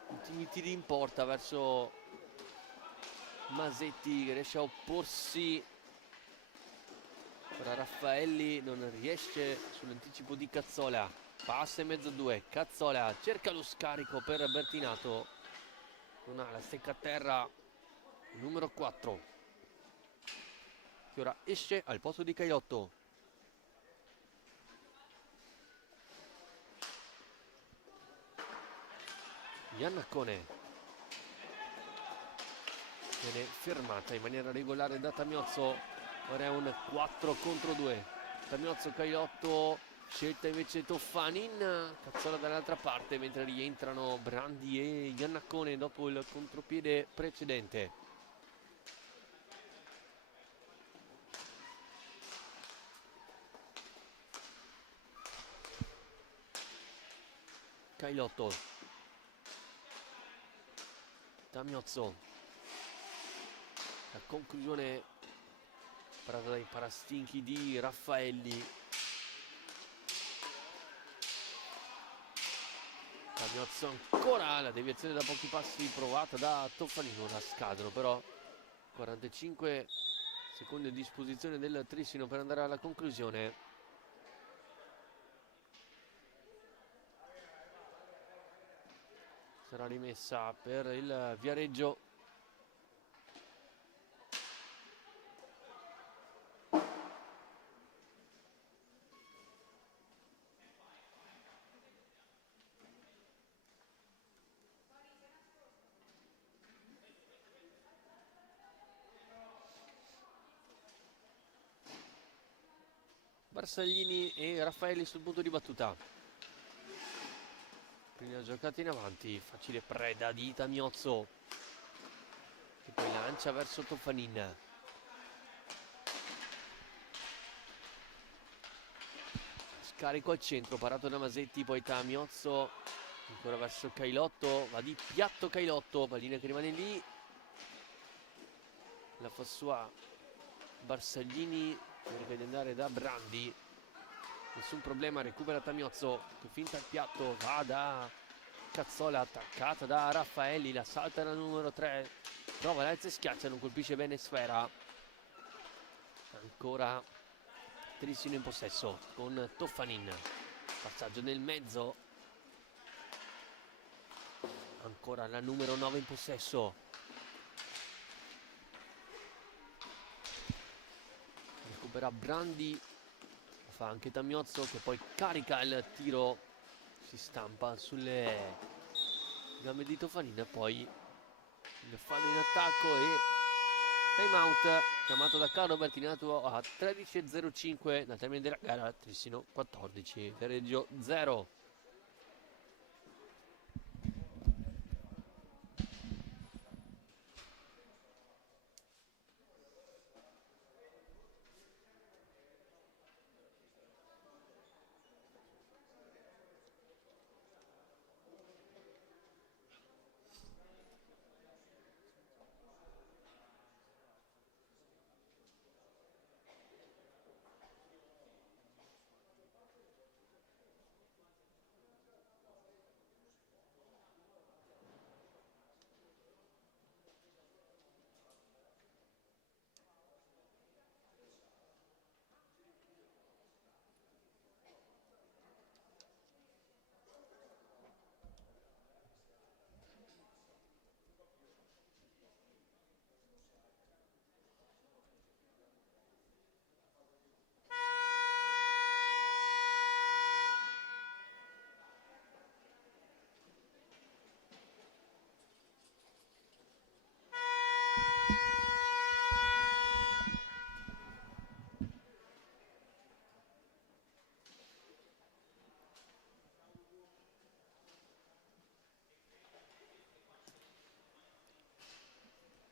ultimi tiri in porta verso Masetti che riesce a opporsi, ora Raffaelli non riesce sull'anticipo di Cazzola, passa in mezzo a due, Cazzola cerca lo scarico per Bertinato, non ha la stecca a terra, numero 4 che ora esce al posto di Cailotto. Iannaccone viene fermata in maniera regolare da Tamiozzo, ora è un 4 contro 2. Tamiozzo, Cailotto, scelta invece Toffanin, Cazzola dall'altra parte, mentre rientrano Brandi e Iannaccone dopo il contropiede precedente. Cailotto, Tamiozzo, la conclusione parata dai parastinchi di Raffaelli. Tamiozzo ancora, la deviazione da pochi passi provata da Toffanin, ora scadono però 45 secondi a disposizione del Trissino per andare alla conclusione. Sarà rimessa per il Viareggio. Barsaglini e Raffaelli sul punto di battuta. Prima giocata in avanti, facile preda di Tamiozzo, che poi lancia verso Toffanin. Scarico al centro, parato da Masetti, poi Tamiozzo ancora verso Cailotto, va di piatto Cailotto, pallina che rimane lì, la fa sua Barsaglini, cerca di andare da Brandi, nessun problema, recupera Tamiozzo che finta il piatto, va da Cazzola, attaccata da Raffaelli, la salta la numero 3, prova l'alza e schiaccia, non colpisce bene Sfera. Ancora Trissino in possesso con Toffanin, passaggio nel mezzo, ancora la numero 9 in possesso, recupera Brandi, lo fa anche Tamiozzo che poi carica il tiro, si stampa sulle gambe di Toffanin e poi il fallo in attacco e time out chiamato da Carlo Bertinato a 13:05 dal termine della gara. Trissino 14, Reggio 0.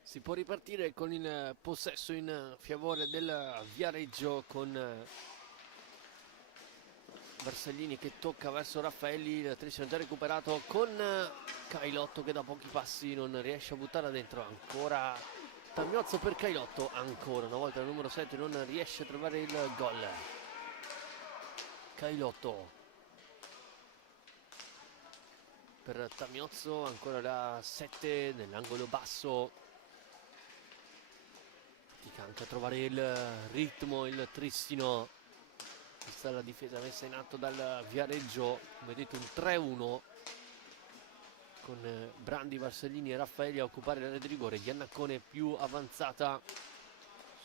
Si può ripartire con il possesso in favore del Viareggio con Barsaglini che tocca verso Raffaelli, il Trissino già recuperato con Cailotto che da pochi passi non riesce a buttarla dentro, ancora Tamiozzo per Cailotto, ancora una volta il numero 7 non riesce a trovare il gol. Cailotto per Tamiozzo, ancora la 7 nell'angolo basso, fatica anche a trovare il ritmo il Trissino, vista la difesa messa in atto dal Viareggio. Come detto un 3-1 con Brandi, Barsaglini e Raffaelli a occupare l'area di rigore, Iannaccone più avanzata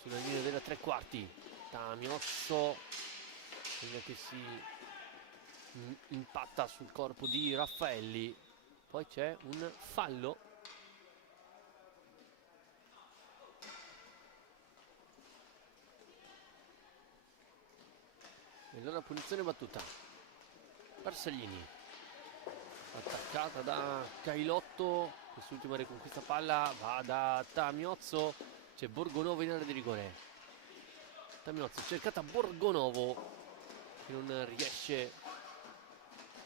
sulla linea della tre quarti, Tamiozzo che si impatta sul corpo di Raffaelli, poi c'è un fallo e allora punizione battuta. Barsaglini attaccata da Cailotto, quest'ultima riconquista palla, va da Tamiozzo, c'è Borgonovo in area di rigore, Tamiozzo cercata Borgonovo che non riesce a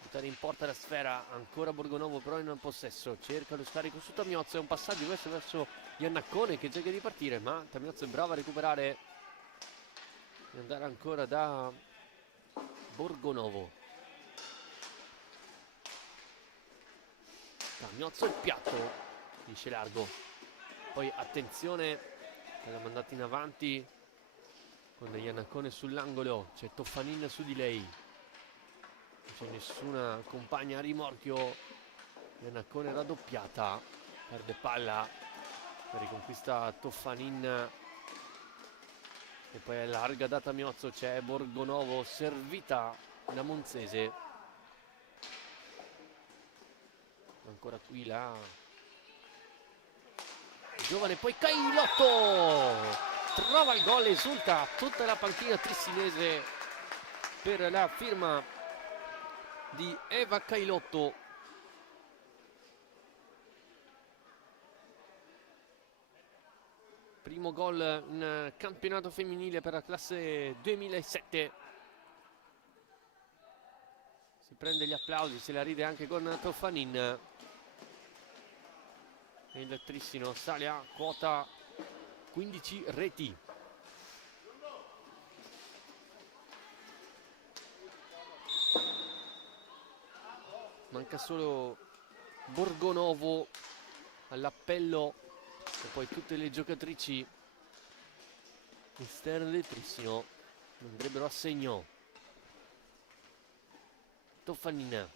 buttare in porta la sfera, ancora Borgonovo però in possesso, cerca lo scarico su Tamiozzo, è un passaggio verso Iannaccone che cerca di partire, ma Tamiozzo è bravo a recuperare e andare ancora da Borgonovo. Tamiozzo il piatto, finisce largo, poi attenzione, l'ha mandata in avanti con Iannaccone sull'angolo, c'è Toffanin su di lei, non c'è nessuna compagna a rimorchio, Iannaccone raddoppiata, perde palla, riconquista Toffanin e poi allarga da Tamiozzo, c'è Borgonovo, servita da Monzese. Ancora qui la giovane, poi Cailotto trova il gol, esulta tutta la panchina trissinese per la firma di Eva Cailotto. Primo gol in campionato femminile per la classe 2007. Si prende gli applausi, se la ride anche con Toffanin. Il Trissino sale a quota 15 reti. Manca solo Borgonovo all'appello e poi tutte le giocatrici esterne del Trissino andrebbero a segno. Toffanin,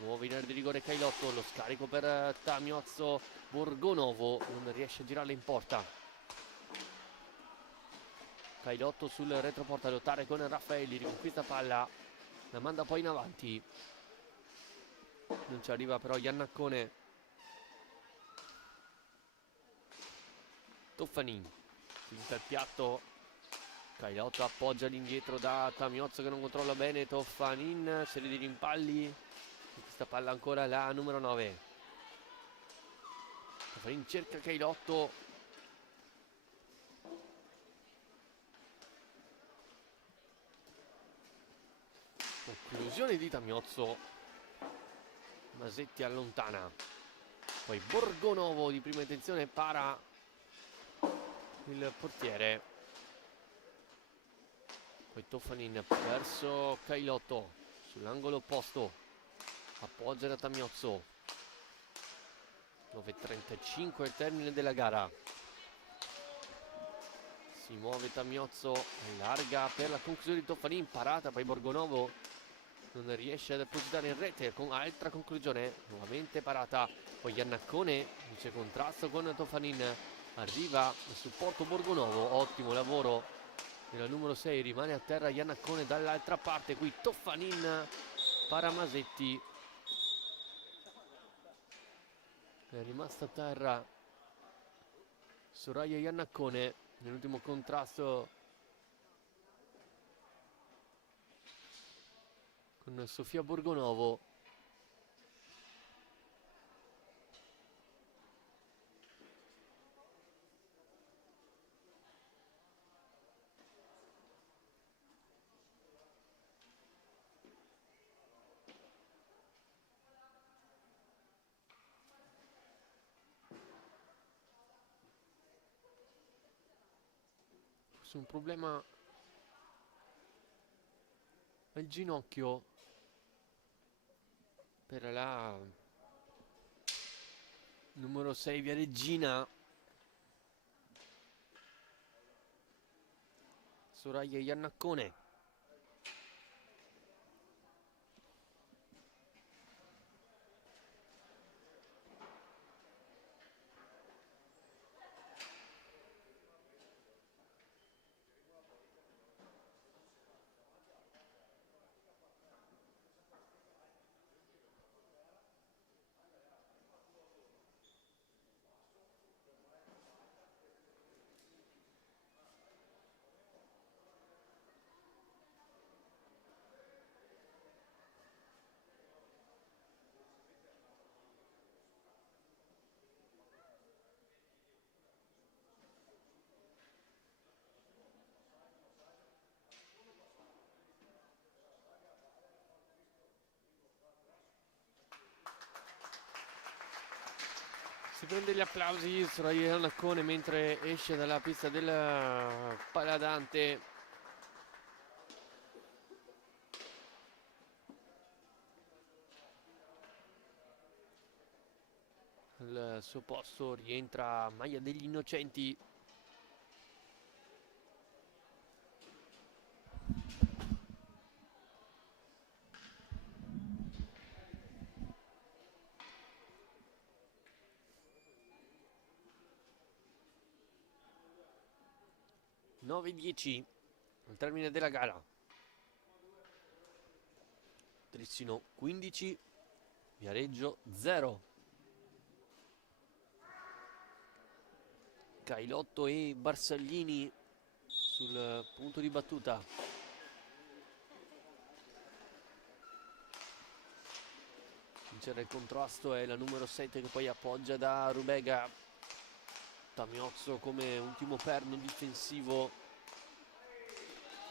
nuovo in area di rigore Cailotto, lo scarico per Tamiozzo. Borgonovo non riesce a girarla in porta. Cailotto sul retroporta a lottare con Raffaelli, riconquista palla, la manda poi in avanti, non ci arriva però Iannaccone. Toffanin finta il piatto, Cailotto appoggia all'indietro da Tamiozzo che non controlla bene. Toffanin, serie di rimpalli, questa palla ancora la numero 9. Toffanin cerca Cailotto, conclusione di Tamiozzo, Masetti allontana, poi Borgonovo di prima intenzione para il portiere, poi Toffanin verso Cailotto sull'angolo opposto, appoggia da Tamiozzo. 9:35 al termine della gara. Si muove Tamiozzo, larga per la conclusione di Toffanin, parata poi Borgonovo non riesce ad appositare in rete con altra conclusione, nuovamente parata, poi Iannaccone dice contrasto con Toffanin, arriva il supporto Borgonovo, ottimo lavoro della numero 6, rimane a terra Iannaccone dall'altra parte, qui Toffanin para Masetti, è rimasta a terra Soraya Iannaccone nell'ultimo contrasto con Sofia Borgonovo. Forse un problema al ginocchio per la numero 6 Viareggina. Soraya Iannaccone. Si prende gli applausi Soraya Iannaccone mentre esce dalla pista del Paladante. Al suo posto rientra Maya degli Innocenti. Nove 10 al termine della gara. Trissino 15, Viareggio 0. Cailotto e Barsallini sul punto di battuta. C'era il contrasto, è la numero 7 che poi appoggia da Rubega. Tamiozzo come ultimo perno difensivo.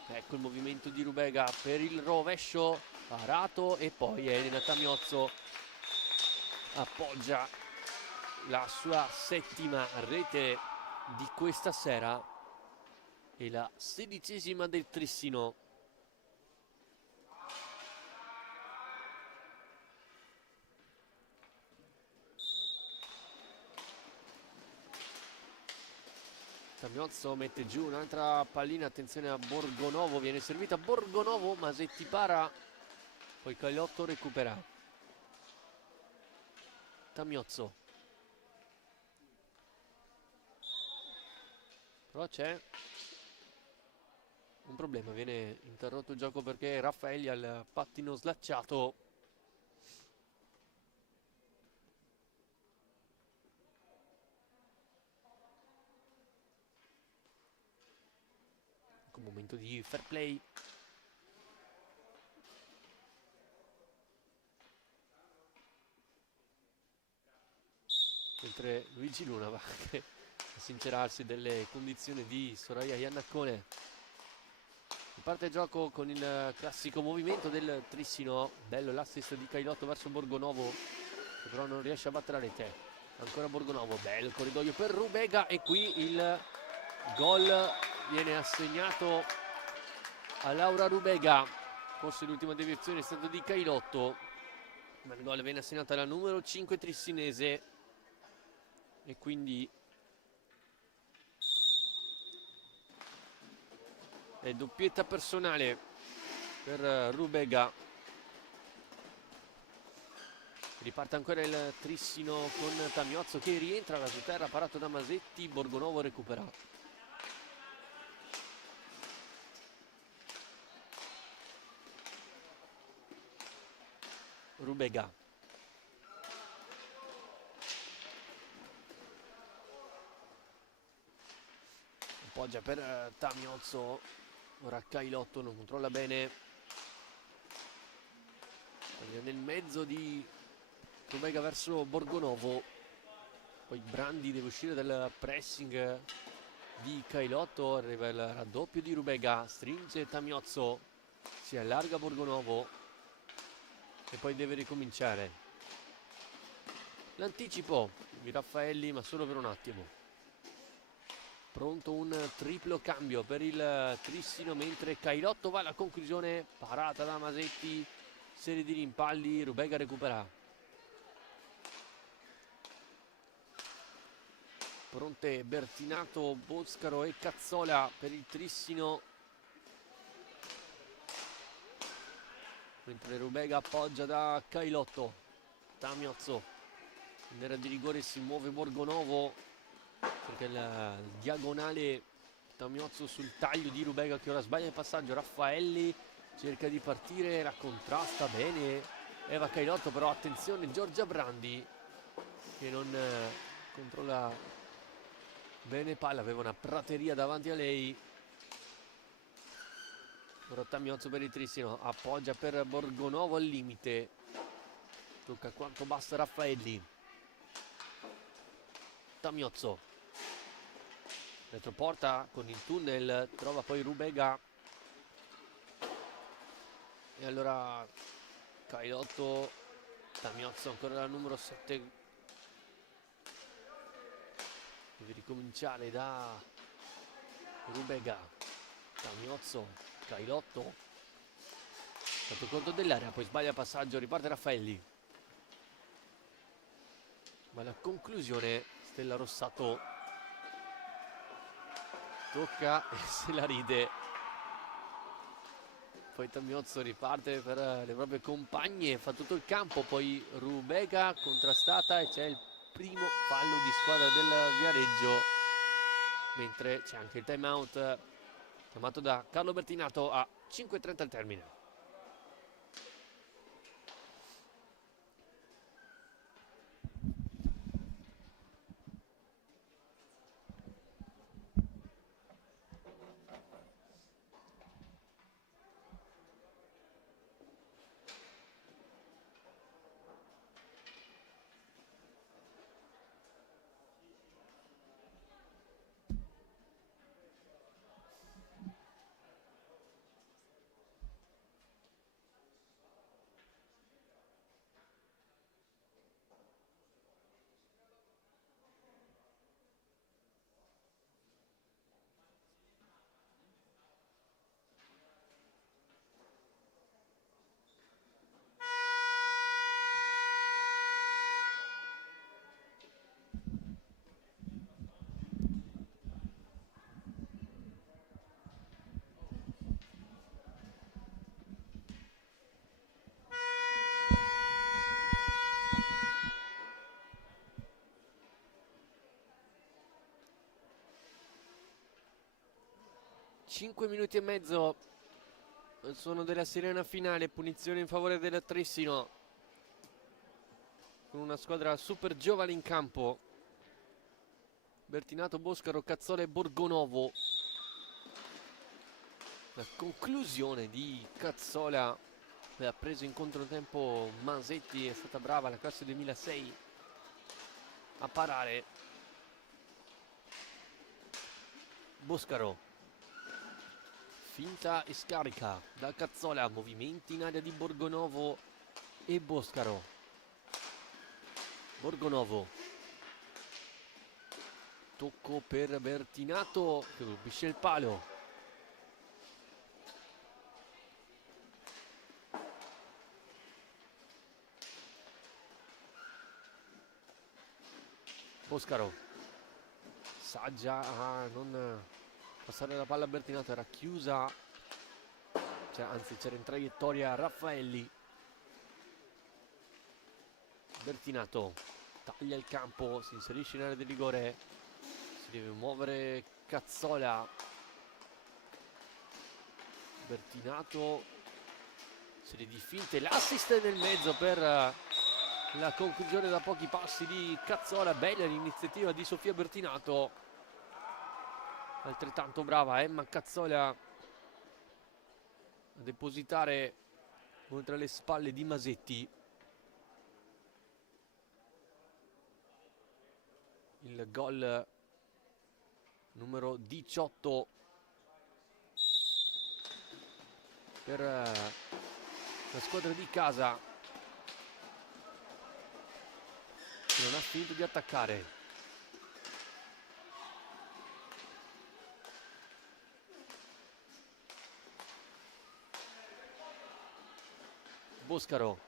Ecco il movimento di Rubega per il rovescio parato e poi Elena Tamiozzo appoggia la sua settima rete di questa sera e la 16ª del Trissino. Tamiozzo mette giù un'altra pallina, attenzione a Borgonovo, viene servita Borgonovo, Masetti para, poi Cagliotto recupera. Tamiozzo, però c'è un problema, viene interrotto il gioco perché Raffaelli al pattino slacciato. Un momento di fair play. Mentre Luigi Luna va anche a sincerarsi delle condizioni di Soraya Iannaccone. Parte il gioco con il classico movimento del Trissino. Bello l'assist di Cagliotto verso Borgonovo, che però non riesce a battere la rete. Ancora Borgonovo, bello il corridoio per Rubega e qui il gol viene assegnato a Laura Rubega. Forse l'ultima deviazione è stata di Cagliotto, ma il gol viene assegnato alla numero 5 trissinese e quindi è doppietta personale per Rubega. Riparte ancora il Trissino con Tamiozzo che rientra alla sua terra, parato da Masetti. Borgonovo recupera. Rubega. Appoggia per Tamiozzo. Ora Cagliotto non controlla bene. Nel mezzo di Rubega verso Borgonovo. Poi Brandi deve uscire dal pressing di Cagliotto. Arriva il raddoppio di Rubega. Stringe Tamiozzo. Si allarga Borgonovo. E poi deve ricominciare. L'anticipo di Raffaelli, ma solo per un attimo. Pronto un triplo cambio per il Trissino, mentre Cagliotto va alla conclusione. Parata da Masetti, serie di rimpalli, Rubega recupera. Pronte Bertinato, Boscaro e Cazzola per il Trissino, mentre Rubega appoggia da Cagliotto. Tamiozzo in area di rigore, si muove Borgonovo perché il diagonale Tamiozzo sul taglio di Rubega che ora sbaglia il passaggio. Raffaelli cerca di partire, la contrasta bene Eva Cagliotto, però attenzione Giorgia Brandi che non controlla bene palla, aveva una prateria davanti a lei. Ora Tamiozzo per il Trissino, appoggia per Borgonovo al limite, tocca quanto basta Raffaelli. Tamiozzo retroporta con il tunnel, trova poi Rubega e allora Cagliotto. Tamiozzo ancora la numero 7, deve ricominciare da Rubega. Tamiozzo, Cagliotto, fatto conto dell'area, poi sbaglia il passaggio, riparte Raffaelli, ma la conclusione Stella Rossato tocca e se la ride. Poi Tamiozzo riparte per le proprie compagne, fa tutto il campo, poi Rubega contrastata e c'è il primo fallo di squadra del Viareggio, mentre c'è anche il time out chiamato da Carlo Bertinato a 5:30 al termine. 5 minuti e mezzo sono della sirena finale, punizione in favore del Trissino, con una squadra super giovane in campo. Bertinato, Boscaro, Cazzola e Borgonovo. La conclusione di Cazzola, ha preso in controtempo Masetti, è stata brava la classe 2006 a parare. Boscaro, finta e scarica da Cazzola, movimenti in area di Borgonovo e Boscaro. Borgonovo, tocco per Bertinato che colpisce il palo. Boscaro, saggia a non passare la palla a Bertinato, era chiusa, cioè, anzi c'era in traiettoria Raffaelli. Bertinato taglia il campo, si inserisce in area di rigore, si deve muovere Cazzola. Bertinato, serie di finte, l'assist nel mezzo per la conclusione da pochi passi di Cazzola. Bella l'iniziativa di Sofia Bertinato, altrettanto brava Emma Cazzola a depositare oltre le spalle di Masetti. Il gol numero 18 per la squadra di casa, che non ha finito di attaccare. Boscaro,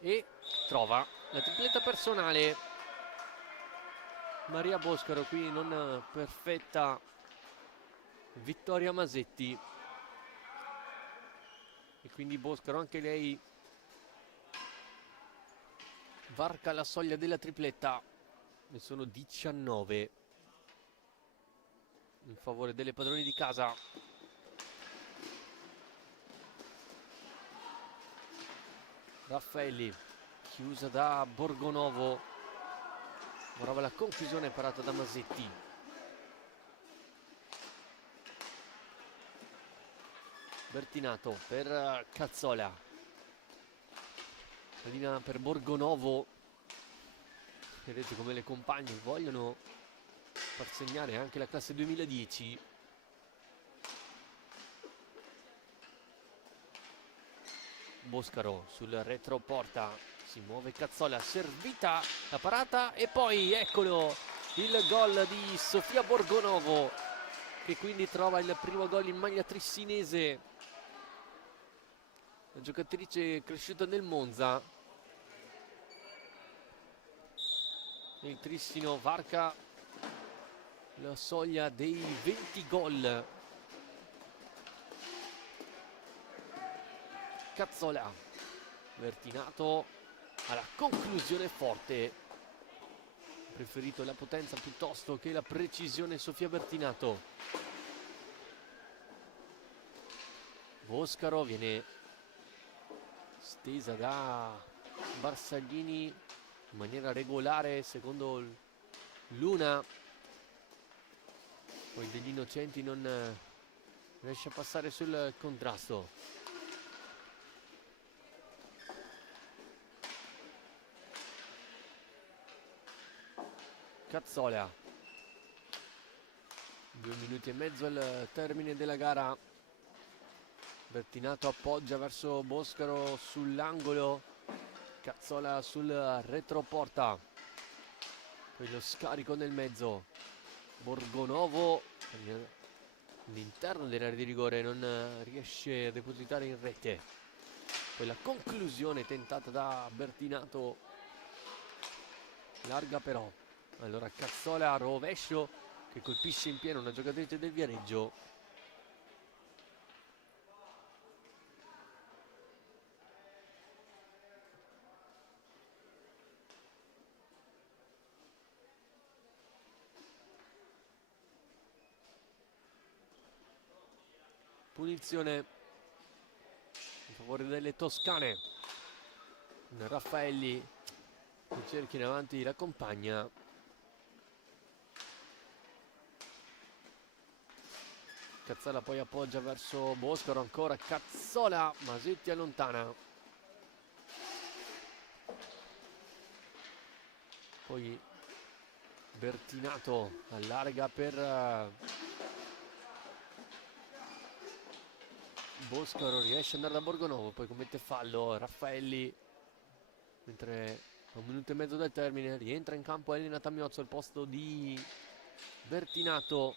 e trova la tripletta personale Maria Boscaro, qui non perfetta Vittoria Masetti, e quindi Boscaro anche lei varca la soglia della tripletta. Ne sono 19 in favore delle padrone di casa. Raffaelli, chiusa da Borgonovo, vorrava la conclusione parata da Masetti. Bertinato per Cazzola, pallina per Borgonovo. Vedete come le compagne vogliono far segnare anche la classe 2010. Boscaro sul retroporta, si muove Cazzola, servita la parata e poi eccolo il gol di Sofia Borgonovo, che quindi trova il primo gol in maglia trissinese. La giocatrice cresciuta nel Monza. Il Trissino varca la soglia dei 20 gol. Cazzola, Bertinato alla conclusione forte, preferito la potenza piuttosto che la precisione Sofia Bertinato. Boscaro viene stesa da Barsaglini in maniera regolare secondo Luna, poi degli innocenti non riesce a passare sul contrasto. Cazzola, 2 minuti e mezzo al termine della gara. Bertinato appoggia verso Boscaro sull'angolo, Cazzola sul retroporta, poi lo scarico nel mezzo. Borgonovo all'interno dell'area di rigore, non riesce a depositare in rete, poi la conclusione tentata da Bertinato, larga però. Allora Cazzola a rovescio che colpisce in pieno una giocatrice del Viareggio. punizione in favore delle toscane. Raffaelli che cerchi in avanti la compagna. Cazzola poi appoggia verso Boscaro, ancora Cazzola, Masetti allontana. Poi Bertinato allarga per Boscaro, riesce ad andare da Borgonovo, poi commette fallo Raffaelli, mentre a 1 minuto e mezzo dal termine rientra in campo Elena Tamiozzo al posto di Bertinato.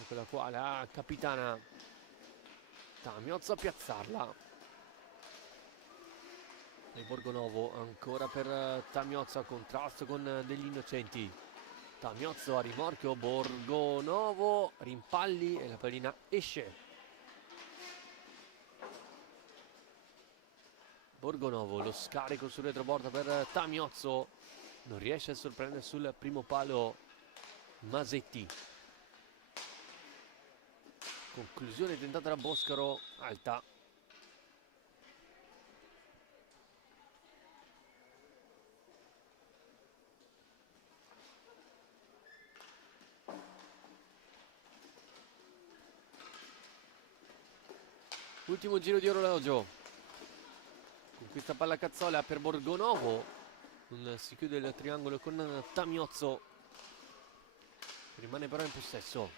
Eccola qua la capitana Tamiozzo a piazzarla. E Borgonovo ancora per Tamiozzo, a contrasto con degli innocenti. Tamiozzo a rimorchio, Borgonovo, rimpalli e la pallina esce. Borgonovo, lo scarico sul retrobordo per Tamiozzo, non riesce a sorprendere sul primo palo Masetti. Conclusione tentata da Boscaro, alta. Ultimo giro di orologio. Con questa palla Cazzola per Borgonovo. Non si chiude il triangolo con Tamiozzo. Rimane però in possesso.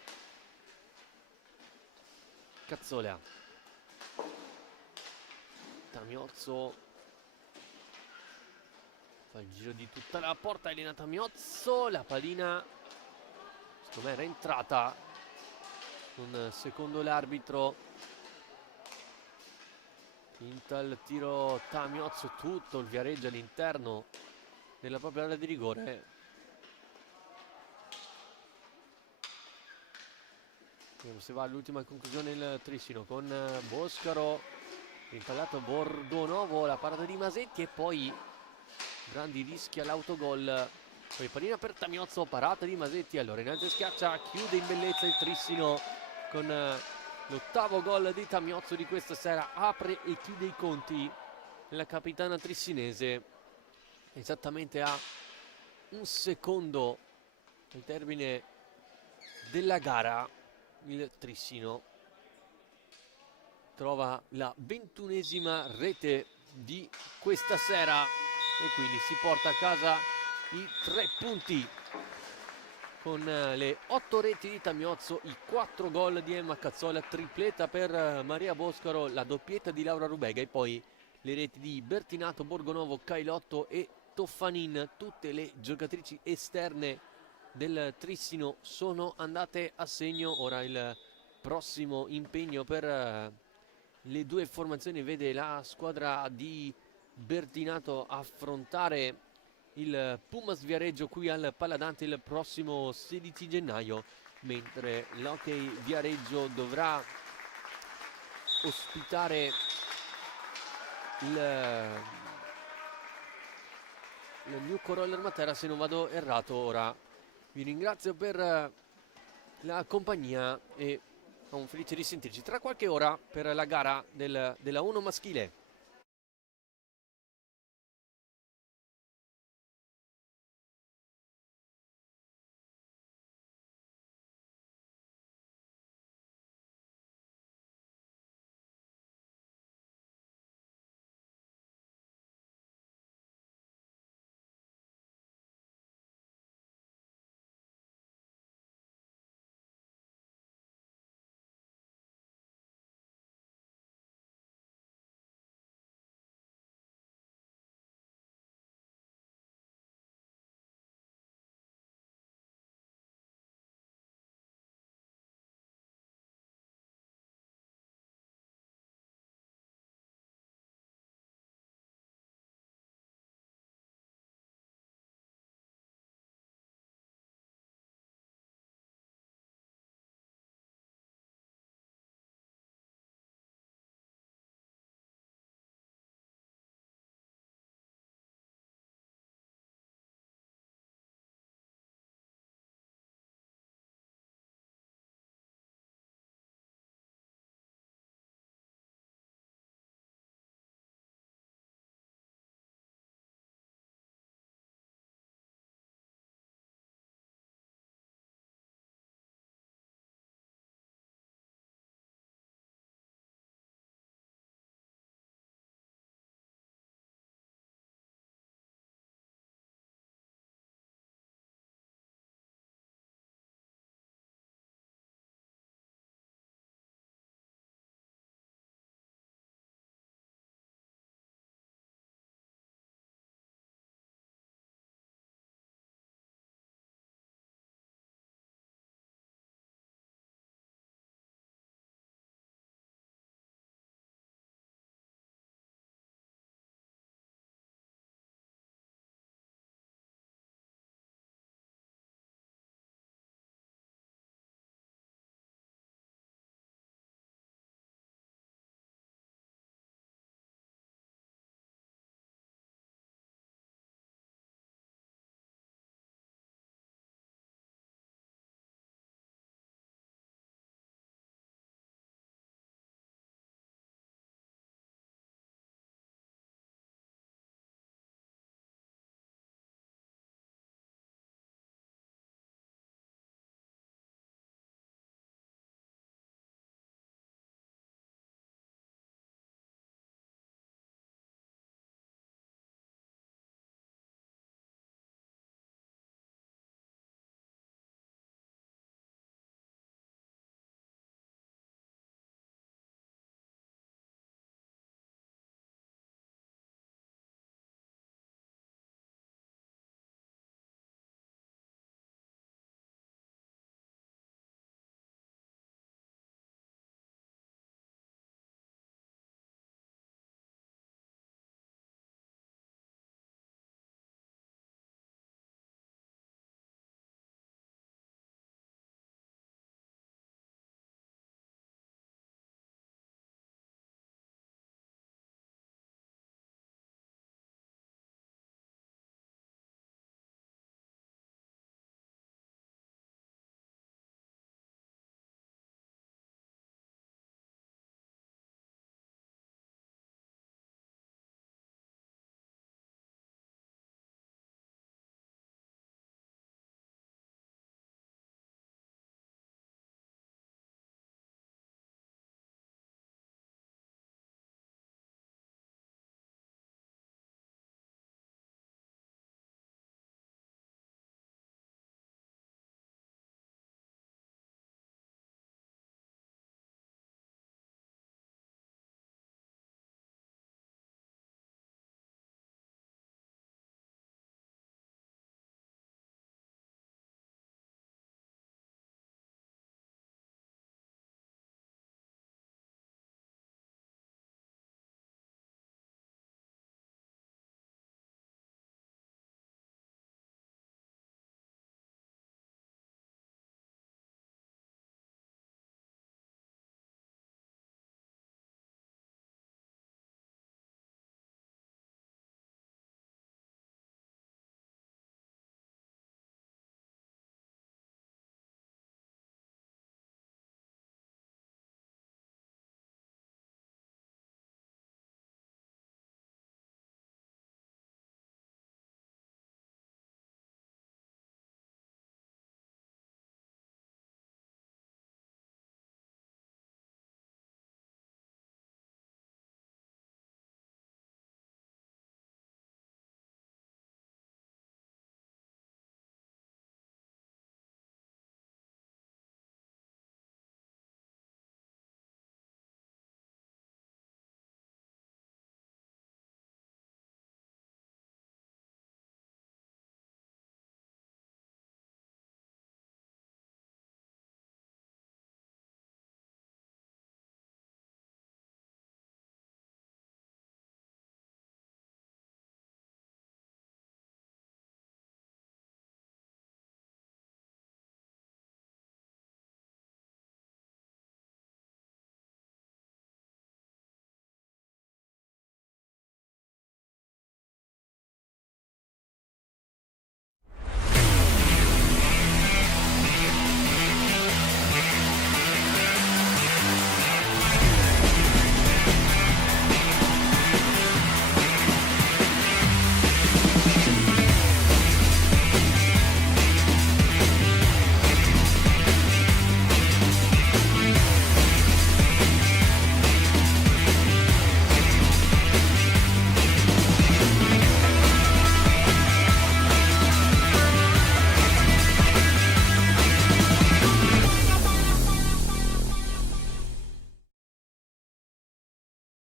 Cazzola. Tamiozzo. Fa il giro di tutta la porta Elena Tamiozzo. La pallina, secondo me, era entrata. Non secondo l'arbitro. Finta il tiro Tamiozzo, tutto il Viareggio all'interno della propria area di rigore. Vediamo se va all'ultima conclusione il Trissino con Boscaro, rimpallato Borgonovo, la parata di Masetti e poi Grandi rischia l'autogol. Poi pallina per Tamiozzo, parata di Masetti, allora innanzi schiaccia, chiude in bellezza il Trissino con l'8º gol di Tamiozzo di questa sera, apre e chiude i conti la capitana trissinese esattamente a 1 secondo al termine della gara. Il Trissino trova la 21ª rete di questa sera e quindi si porta a casa i 3 punti con le 8 reti di Tamiozzo, i 4 gol di Emma Cazzola, tripletta per Maria Boscaro, la doppietta di Laura Rubega e poi le reti di Bertinato, Borgonovo, Cailotto e Toffanin. Tutte le giocatrici esterne del Trissino sono andate a segno. Ora il prossimo impegno per le due formazioni vede la squadra di Bertinato affrontare il Pumas Viareggio qui al Paladante il prossimo 16 gennaio, mentre l'Hockey Viareggio dovrà ospitare il New Coroller Matera, se non vado errato. Ora vi ringrazio per la compagnia e sono felice di sentirci tra qualche ora per la gara della 1 maschile.